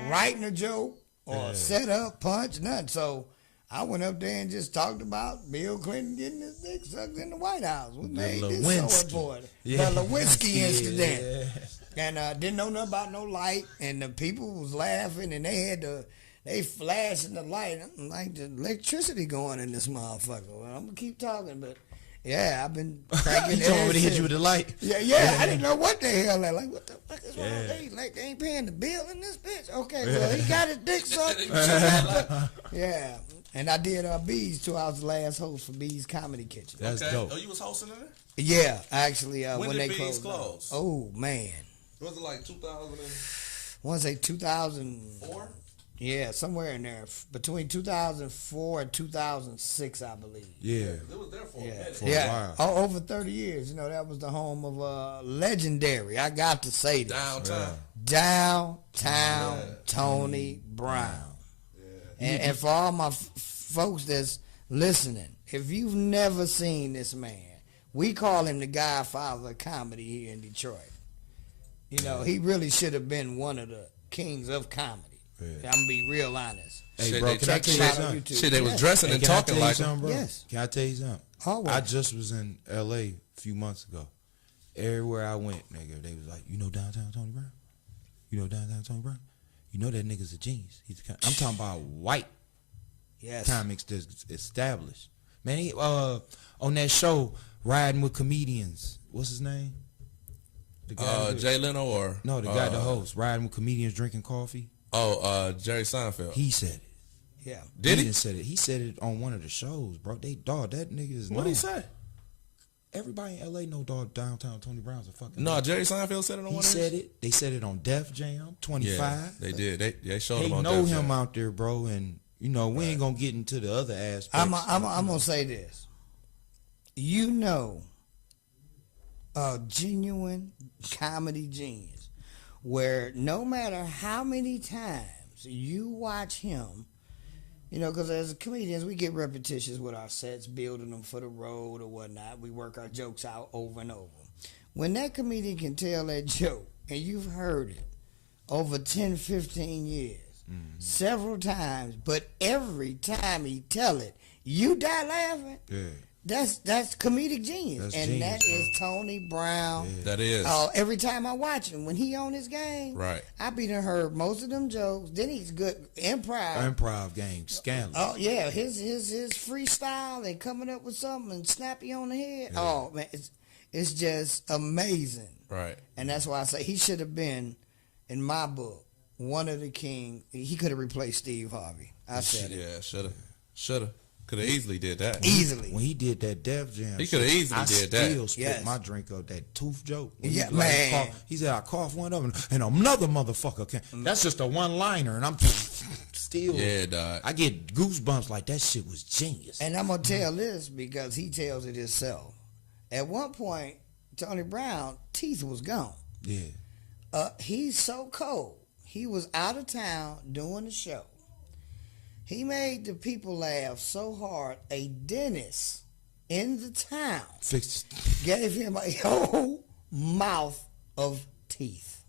writing a joke or set up, punch, nothing. So I went up there and just talked about Bill Clinton getting his dick sucked in the White House. We made this so important. The Lewinsky incident. And didn't know nothing about no light, and the people was laughing, and they flashing the light. I'm like, the electricity going in this motherfucker. Well, I'm gonna keep talking, but yeah, I've been cracking. You told me to hit you with the light. Yeah. I didn't know what the hell. Like, what the fuck is wrong with these? Like, they ain't paying the bill in this bitch. Okay, well, he got his dick sucked. Yeah. And I did Bees too. I was the last host for Bees Comedy Kitchen. That's dope. Oh, you was hosting it? Yeah, actually, when they did Bees closed. Oh man. Was it like 2000? I want to say 2004. Yeah, somewhere in there, between 2004 and 2006, I believe. Yeah, it was there for a minute. For a while. Over 30 years. You know, that was the home of legendary. I got to say this. Downtown Tony Brown. Yeah. And for all my folks that's listening, if you've never seen this man, we call him the Godfather of comedy here in Detroit. You know, he really should have been one of the kings of comedy. Yeah. I'm going to be real honest. Hey, bro, can I tell you something? Shit, they was dressing and talking like him. Bro? Yes. Can I tell you something? Always. I just was in L.A. a few months ago. Everywhere I went, nigga, they was like, you know downtown Tony Brown? You know downtown Tony Brown? You know that nigga's a genius. I'm talking about white comics that's established. Man, he, on that show, Riding with Comedians, what's his name? The guy Jay Leno or? No, the guy, the host, Riding with Comedians, Drinking Coffee. Oh, Jerry Seinfeld. He said it. Yeah. Did he? Said it. He said it on one of the shows, bro. That nigga is What did he say? Everybody in LA know downtown Tony Brown's a fucking No, Jerry Seinfeld said it on one of He said it. They said it on Def Jam 25. Yeah, they did. They showed him on They know Def him Jam. out there, bro, and you know, we ain't gonna get into the other aspects. I'm gonna say this. You know, a genuine comedy genius, where no matter how many times you watch him, you know, because as comedians, we get repetitious with our sets, building them for the road or whatnot. We work our jokes out over and over. When that comedian can tell that joke, and you've heard it over 10, 15 years, several times, but every time he tell it, you die laughing. Yeah. That's comedic genius. That's and genius, that is Tony Brown. Yeah. That is. Every time I watch him, when he on his game, right, I be done heard most of them jokes. Then he's good improv game, scandalous. Oh yeah, his freestyle and coming up with something and snap you on the head. Yeah. Oh man, it's just amazing. Right. And that's why I say he should have been, in my book, one of the kings. He could have replaced Steve Harvey. I said it. Yeah, should have. Could have easily did that. Easily. When he did that Def Jam, he could have easily did that. I still spit my drink up, that tooth joke. Yeah, man. He said, I coughed one up and another motherfucker came. That's just a one-liner, and I'm still. Yeah, dog. I get goosebumps like that shit was genius. And I'm going to tell this because he tells it himself. At one point, Tony Brown, teeth was gone. Yeah. He's so cold. He was out of town doing a show. He made the people laugh so hard, a dentist in the town gave him a whole mouth of teeth.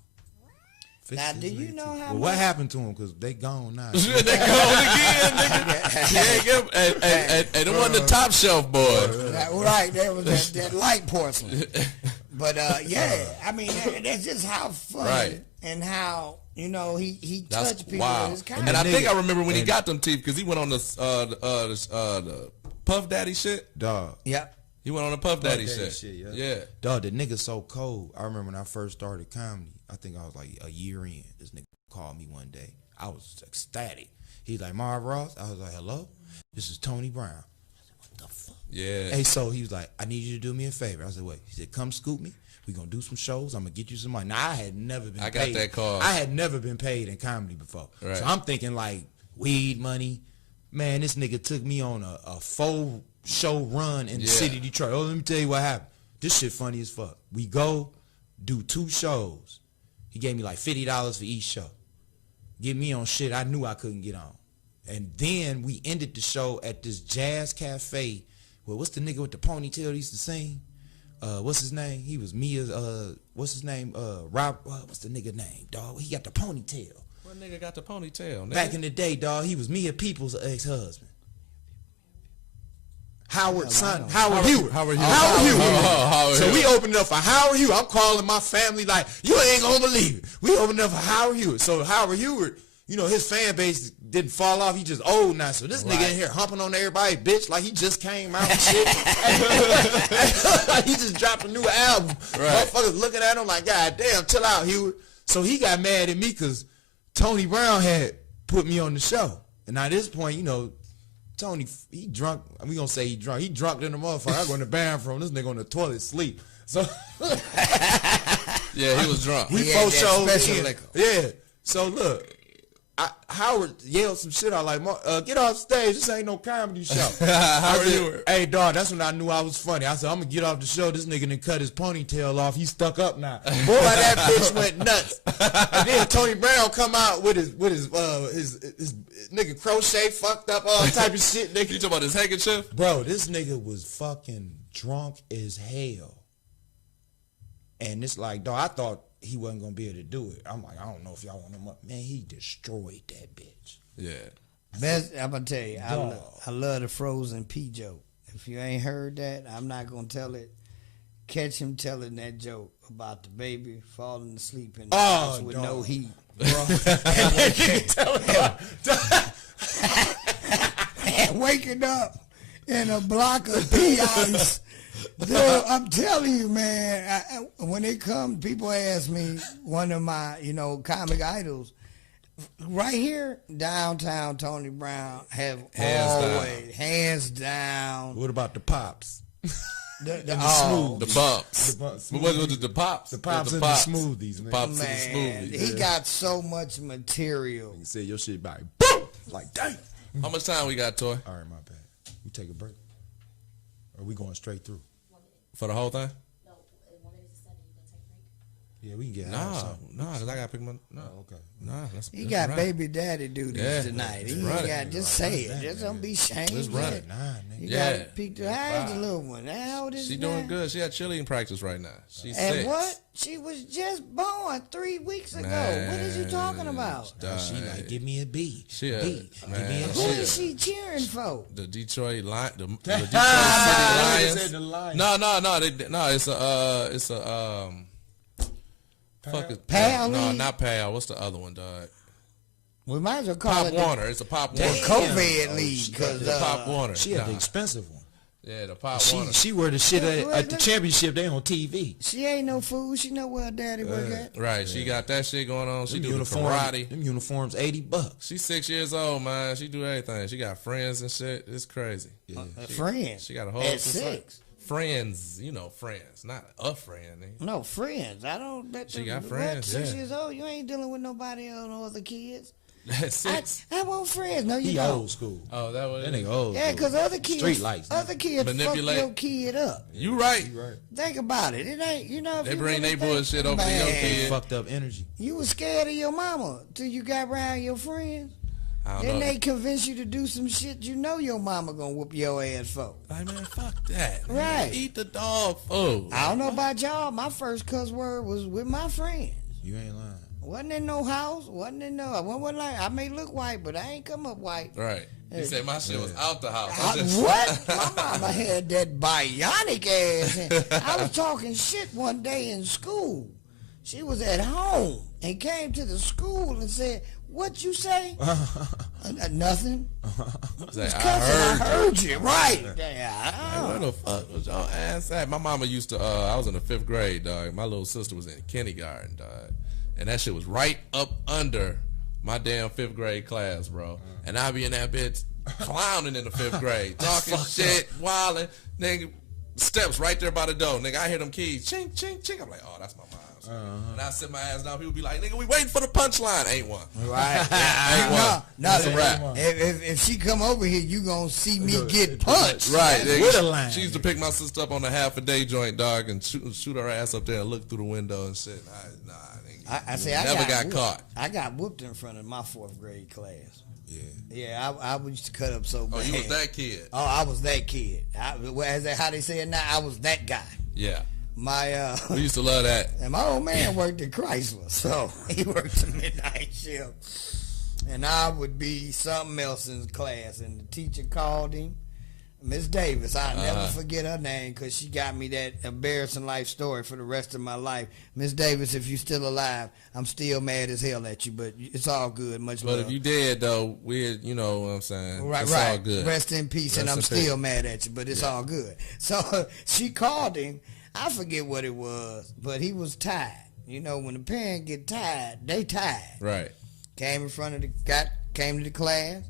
Now, do you know how much? What happened to him? Because they gone now. They gone again, nigga. And it wasn't the top shelf boy. Right, there was that light porcelain. But, yeah, I mean, that's just how funny and how... You know, he touched people with his comedy. And I think I remember when he got them teeth because he went on the Puff Daddy shit. Dog. Yep. He went on the Puff Daddy shit. Yeah. Dog, the nigga so cold. I remember when I first started comedy, I think I was like a year in. This nigga called me one day. I was ecstatic. He's like, Marv Ross. I was like, hello? This is Tony Brown. I said, what the fuck? Yeah. Hey, so he was like, I need you to do me a favor. I said, wait. He said, come scoop me. We're going to do some shows. I'm going to get you some money. Now, I had never been paid. I got that call. I had never been paid in comedy before. Right. So I'm thinking like weed money. Man, this nigga took me on a 4-show run in the city of Detroit. Oh, let me tell you what happened. This shit funny as fuck. We go, do 2 shows. He gave me like $50 for each show. Get me on shit I knew I couldn't get on. And then we ended the show at this jazz cafe. Well, what's the nigga with the ponytail that used to sing? What's his name? He was Mia's, what's his name? Rob, what's the nigga name, dog? He got the ponytail. What nigga got the ponytail, nigga? Back in the day, dog, he was Mia Peoples' ex-husband. Howard Hewitt. Howard Hewitt. So we opened up for Howard Hewitt. I'm calling my family like, you ain't gonna believe it. We opened up for Howard Hewitt. So Howard Hewitt, you know, his fan base didn't fall off. He just old now. So this nigga in here humping on everybody, bitch, like he just came out and shit. Like he just dropped a new album. Right. Motherfuckers looking at him like, God damn, chill out, Hewitt. So he got mad at me because Tony Brown had put me on the show. And now at this point, you know, Tony, he drunk. We gonna say he drunk. He drunk in the motherfucker. I go in the bathroom. This nigga on the toilet sleep. So yeah, he was drunk. We four shows in. Yeah. So look, Howard yelled some shit out like, "Get off stage. This ain't no comedy show." Howard Hewitt. Hey dog, that's when I knew I was funny. I said, "I'm gonna get off the show. This nigga done cut his ponytail off. He's stuck up now." Boy, that bitch went nuts. And then Tony Brown come out with his nigga crochet fucked up all type of shit. Nigga, you talking about his handkerchief? Bro, this nigga was fucking drunk as hell. And it's like, dog, I thought he wasn't gonna be able to do it. I'm like, I don't know if y'all want him up. Man, he destroyed that bitch. Yeah. Best, I'm gonna tell you, I love the frozen pea joke. If you ain't heard that, I'm not gonna tell it. Catch him telling that joke about the baby falling asleep in the house with no heat. And waking up in a block of pea ice. Dude, I'm telling you, man, when it comes, people ask me, one of my, comic idols, right here, downtown Tony Brown have always, hands down. What about the pops? The bumps. What was it? The pops? The pops and the smoothies, man. Pops and the smoothies. He got so much material. He said your shit by boom. Like, dang. How much time we got, Toy? All right, my bad. We take a break. Or we going straight through? For the whole thing? No, 1 minute to 7, you gonna take a break? Yeah, we can get because I got to pick my... No, okay. Nah, he got right. Baby daddy duties tonight. He got just say it. Just don't be ashamed. Let's run it. You got to peek the eyes the little one. How old is she doing good. She had cheerleading practice right now. She's and 6. What? She was just born 3 weeks ago. What is you talking about? She like, give me a B. She B. Give me a Who is she cheering for? The Detroit Lions. The Detroit City Lions. No. It's a fuck it. Pal? No, not Pal. What's the other one, dog? We might as well call Pop Warner. It's a Pop Warner. COVID league. Because Pop Warner. She had the expensive one. Yeah, the Pop Warner. She wear the shit at the championship. They on TV. She ain't no fool. She know where her daddy work at. Right. She got that shit going on. She do karate. Them uniforms, $80. She's 6 years old, man. She do everything. She got friends and shit. It's crazy. Yeah. Friends. She got a whole at 6. Friends, friends, not a friend. No, friends. I don't. She got friends. 6 years old. You ain't dealing with nobody else, no other kids. That's 6. I want friends. No, you he don't. Old school. Oh, that was. That nigga old. Yeah, because other kids, Manipulate. fuck your kid up. You right. Think about it. It ain't. If they you bring really their bullshit over to your kid. Fucked up energy. You was scared of your mama till you got around your friends. Then they convince you to do some shit you know your mama gonna whoop your ass for. Like, man, fuck that. Right. Man. Eat the dog food. I don't know about y'all. My first cuss word was with my friends. You ain't lying. Wasn't in no house. Wasn't like, I may look white, but I ain't come up white. Right. You said my shit was out the house. What? My mama had that bionic ass. I was talking shit one day in school. She was at home and came to the school and said, "What you say?" Nothing. I heard you. Right. Where the fuck was y'all ass at? My mama used to, I was in the 5th grade, dog. My little sister was in kindergarten, dog. And that shit was right up under my damn 5th grade class, bro. And I be in that bitch clowning in the 5th grade. Talking shit, wilding. Nigga, steps right there by the door. Nigga, I hear them keys. Chink, chink, chink. I'm like, oh, that's my mom's. And I sit my ass down. People be like, nigga, we waiting for the punchline. Ain't one. Right. Ain't one. That's a wrap. If she come over here, you gonna see me get punched. Right. With a line. She used to pick my sister up on a half-a-day joint, dog, and shoot her ass up there and look through the window and shit. Nah, nigga. I never got caught. I got whooped in front of my 4th grade class. Yeah. Yeah, I used to cut up so bad. Oh, you was that kid. Oh, I was that kid. How they say it now, I was that guy. Yeah. We used to love that. And my old man worked at Chrysler, so he worked the midnight shift. And I would be something else in class, and the teacher called him. Miss Davis, I'll never forget her name because she got me that embarrassing life story for the rest of my life. Miss Davis, if you're still alive, I'm still mad as hell at you, but it's all good. Much love. But if you dead, though, you know what I'm saying? Right, it's right. all good. Rest in peace, and I'm still mad at you, but it's all good. So she called him. I forget what it was, but he was tired. You know, when the parents get tired, they tired. Right. Came to the class,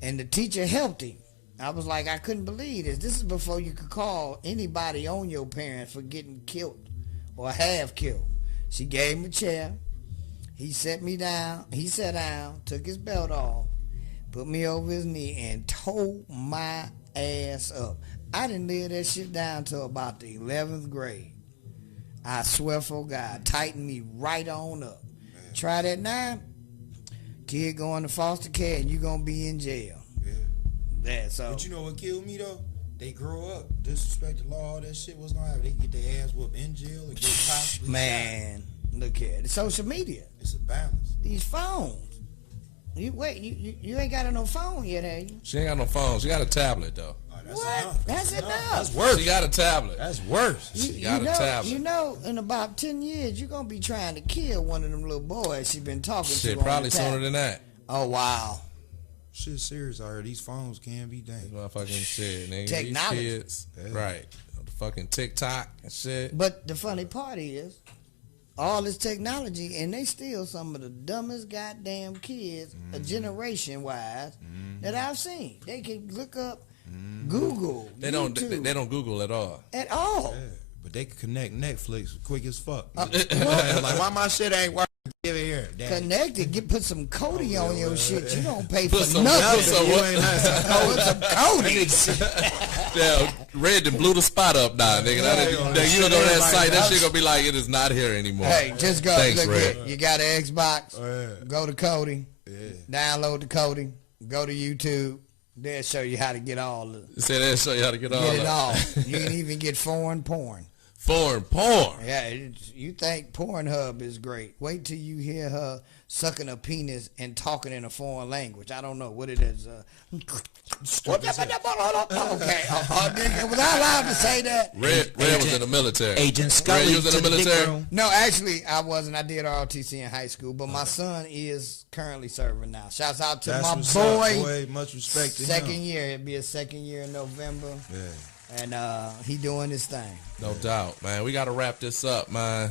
and the teacher helped him. I was like, I couldn't believe this. This is before you could call anybody on your parents for getting killed or have killed. She gave him a chair. He sat me down. He sat down, took his belt off, put me over his knee, and tore my ass up. I didn't lay that shit down till about the 11th grade. I swear for God, tightened me right on up. Try that now, kid going to foster care, and you going to be in jail. So. But you know what killed me though? They grow up, disrespect the law, all that shit was not. They get their ass whooped in jail and get possibly Man, shot. Look here, the social media. It's a balance. These phones. You ain't got no phone yet, have you? She ain't got no phone. She got a tablet though. That's what? Enough. That's enough. That's worse. She got a tablet. That's worse. She got a tablet. You know, in about 10 years, you're gonna be trying to kill one of them little boys she been talking to. Shit, probably sooner than that. Oh wow. Shit serious out here. These phones can be dangerous. Motherfucking shit, nigga. Technology. These kids, right? The fucking TikTok and shit. But the funny part is, all this technology, and they still some of the dumbest goddamn kids, generation wise, that I've seen. They can look up, Google. They YouTube, they don't Google at all. At all. Yeah, but they can connect Netflix quick as fuck. Like why my shit ain't working? Give it here. Daddy. Connected. Put some Cody on your shit. You don't pay for some, nothing. Put some Cody. Yeah, red and blew the spot up now, nigga. You don't know that site. That shit gonna be like, it is not here anymore. Hey, just go. Thanks, look Red. here. You got an Xbox. Yeah. Go to Cody. Download the Cody. Go to YouTube. They'll show you how to get all of it. Say they'll show you how to get all Get it of all. You can even get foreign porn. Foreign porn. Yeah, you think Pornhub is great. Wait till you hear her sucking a penis and talking in a foreign language. I don't know what it is. Okay. Was I allowed to say that? Red was in the military. Agent Scully. Red, you was in the military? No, actually, I wasn't. I did ROTC in high school, but my son is currently serving now. Shouts out to my boy. Much respect to him. Second year. It'll be a second year in November. Yeah. And he doing his thing. No doubt, man. We got to wrap this up, man.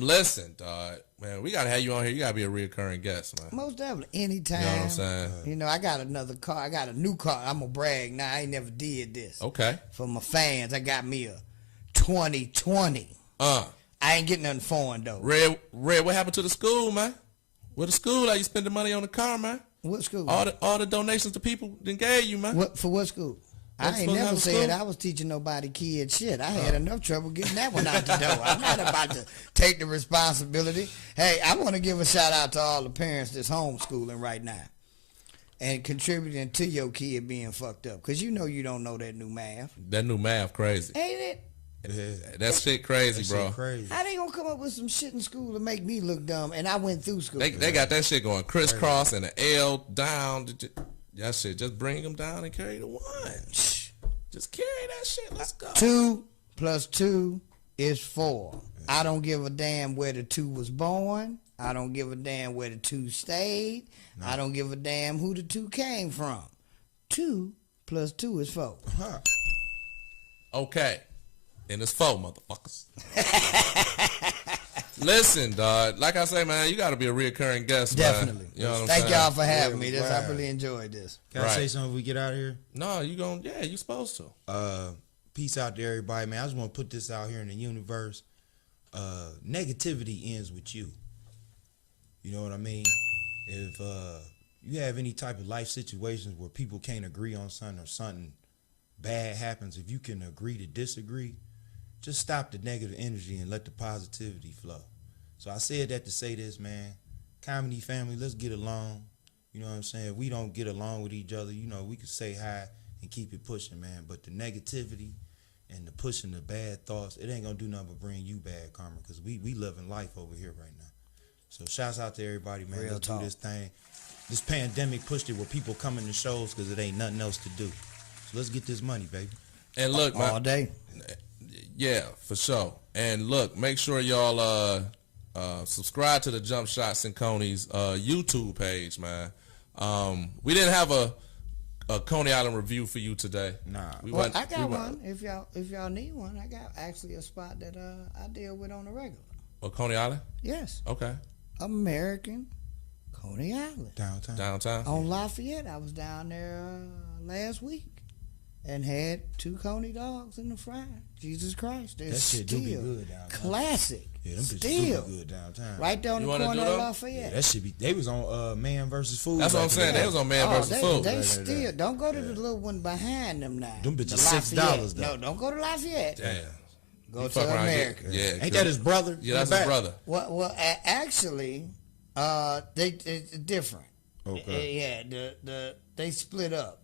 Listen, dog. Man, we got to have you on here. You got to be a reoccurring guest, man. Most definitely. Anytime. You know what I'm saying? You know, I got another car. I got a new car. I'm going to brag now. I ain't never did this. Okay. For my fans, I got me a 2020. I ain't getting nothing foreign, though. Red, what happened to the school, man? Where the school at? You spending money on the car, man? What school? All the donations the people then gave you, man. For what school? I ain't never said I was teaching nobody kids shit. I had enough trouble getting that one out the door. I'm not about to take the responsibility. Hey, I want to give a shout out to all the parents that's homeschooling right now and contributing to your kid being fucked up. Because you know you don't know that new math. That new math crazy. Ain't it? That shit crazy, bro. How they gonna come up with some shit in school to make me look dumb? And I went through school. They got that shit going crisscross and an L down. That shit, just bring them down and carry the one. Just carry that shit. Let's go. 2 + 2 is 4. I don't give a damn where the 2 was born. I don't give a damn where the 2 stayed. No. I don't give a damn who the 2 came from. 2 + 2 is 4. Okay. And it's 4, motherfuckers. Listen, dog. Like I say, man, you got to be a reoccurring guest, Definitely. man. You know what I'm Thank saying? y'all for having me. I really enjoyed this. Can I say something if we get out of here? No, you supposed to. Peace out to everybody, man. I just want to put this out here in the universe. Negativity ends with you. You know what I mean? If you have any type of life situations where people can't agree on something or something bad happens, if you can agree to disagree, just stop the negative energy and let the positivity flow. So I said that to say this, man. Comedy family, let's get along. You know what I'm saying? If we don't get along with each other, you know, we can say hi and keep it pushing, man. But the negativity and the pushing the bad thoughts, it ain't gonna do nothing but bring you bad karma, because we living life over here right now. So shouts out to everybody, man. Real Let's talk. do this thing. This pandemic pushed it where people coming to shows because it ain't nothing else to do. So let's get this money, baby. And look, man. All day. Yeah, for sure. And look, make sure y'all subscribe to the Jumpshots and Coneys YouTube page, man. We didn't have a Coney Island review for you today. Nah. Well, I got one. If y'all need one, I got actually a spot that I deal with on the regular. Oh, Coney Island? Yes. Okay. American Coney Island. Downtown. On Lafayette, I was down there last week and had 2 Coney dogs in the fryer. Jesus Christ, they're That shit do be still good downtown. classic. Yeah, them bitches Still do be good downtown. right down You the wanna corner do of them? Lafayette. Yeah, that should be. They was on Man versus Food. That's what I'm back in saying. the They day. was on Man versus Food. They Right. still don't go to the little one behind them now. Them bitches The $6 Lafayette. though. No, don't go to Lafayette. Damn. Go You to fuck around and America. Yeah. Ain't that his brother? Yeah, in that's the his back? brother. Well, actually, it's different. Okay. Yeah, they split up.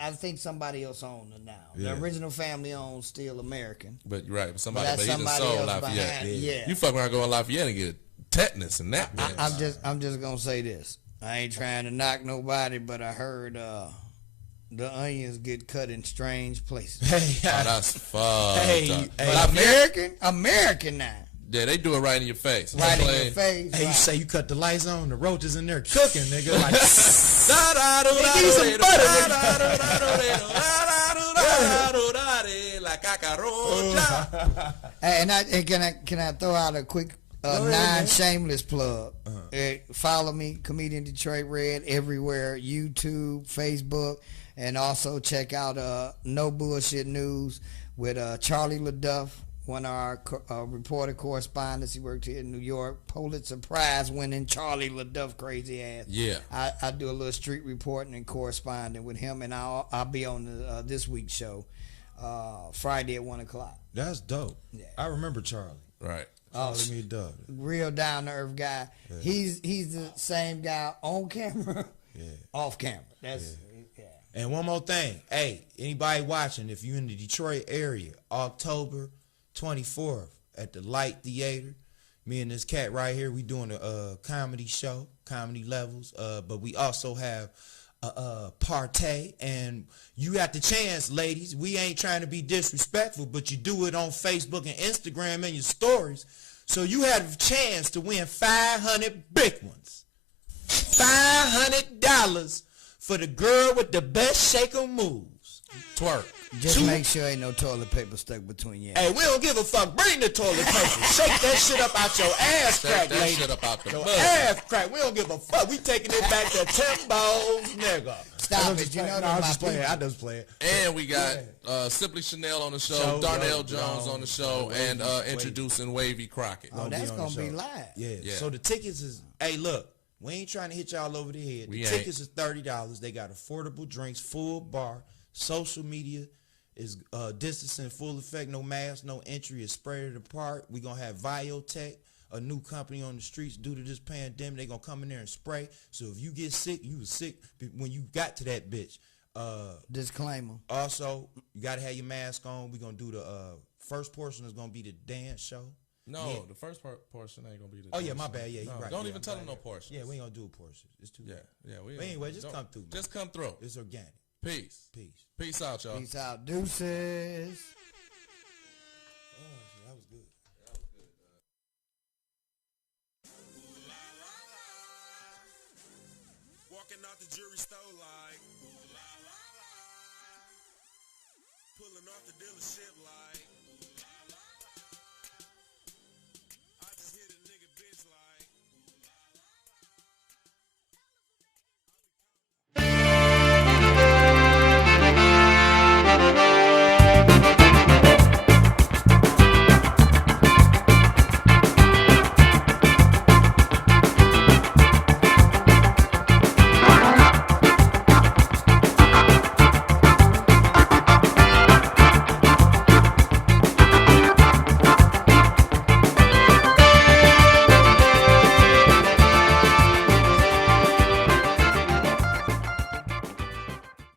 I think somebody else owns it now. Yeah. The original family owns still American. But you're right. But somebody, But that's he just somebody sold else Lafayette. behind. Yeah. You fuck around going Lafayette and get tetanus and that. I'm just gonna say this. I ain't trying to knock nobody, but I heard the onions get cut in strange places. Hey, Oh, that's fucked Hey, up. hey, But But American now. yeah, they do it right in your face. Right in Like, your face. hey, you right. say you cut the lights on, the roaches in there cooking, nigga. Like, Give me some butter, like cacarocha. And can I throw out a quick non-shameless plug? Follow me, Comedian Detroit Red, everywhere, YouTube, Facebook, and also check out No Bullshit News with Charlie LaDuff, one of our reporter correspondents. He worked here in New York. Pulitzer Prize winning Charlie LaDuff, crazy ass. Yeah. I do a little street reporting and corresponding with him, and I'll be on the this week's show Friday at 1:00. that's dope. Yeah. I remember Charlie. Right. Calling me a dog. Real down to earth guy. Yeah. He's the same guy on camera, Yeah. off camera. That's And one more thing. Hey, anybody watching, if you in the Detroit area, October 24th at the Light Theater, me and this cat right here, we doing a comedy show, comedy levels, but we also have a partay, and you got the chance, ladies. We ain't trying to be disrespectful, but you do it on Facebook and Instagram and your stories, so you have a chance to win 500 big ones. $500 for the girl with the best shaker moves. Twerk. just make sure ain't no toilet paper stuck between you. Hey, we don't give a fuck. Bring the toilet paper. Shake that shit up out your ass Shake crack, that lady. shit up out the Your butt. ass crack. We don't give a fuck. We taking it back to Timbo's, nigga. Stop it. You know I that's just my playing. people. I just playing. And we got Simply Chanel on the show, Darnell Jones on the show, and introducing Wavy Crockett. Oh, that's on gonna the be show. live. Yeah. So the tickets is, hey, look, we ain't trying to hit y'all over the head. We The ain't. tickets is $30. They got affordable drinks, full bar, social media is distancing full effect, no mask, no entry, is spread apart. We gonna have Biotech, a new company on the streets due to this pandemic. They gonna come in there and spray. So if you get sick, you was sick when you got to that bitch. Disclaimer. Also, you gotta have your mask on. We gonna do the first portion is gonna be the dance show. No, Yeah. the first portion ain't gonna be the. Oh yeah, portion. my bad. Yeah, you No, right. Don't Yeah, even I'm tell them bad. no portion. Yeah, we ain't gonna do a portion. It's too. Yeah. But anyway, just don't- come through. Man. Just come through. It's organic. Peace. Peace. Peace out, y'all. Peace out. Deuces. Oh, that was good. Walking out the jewelry store like, pulling off the dealership like.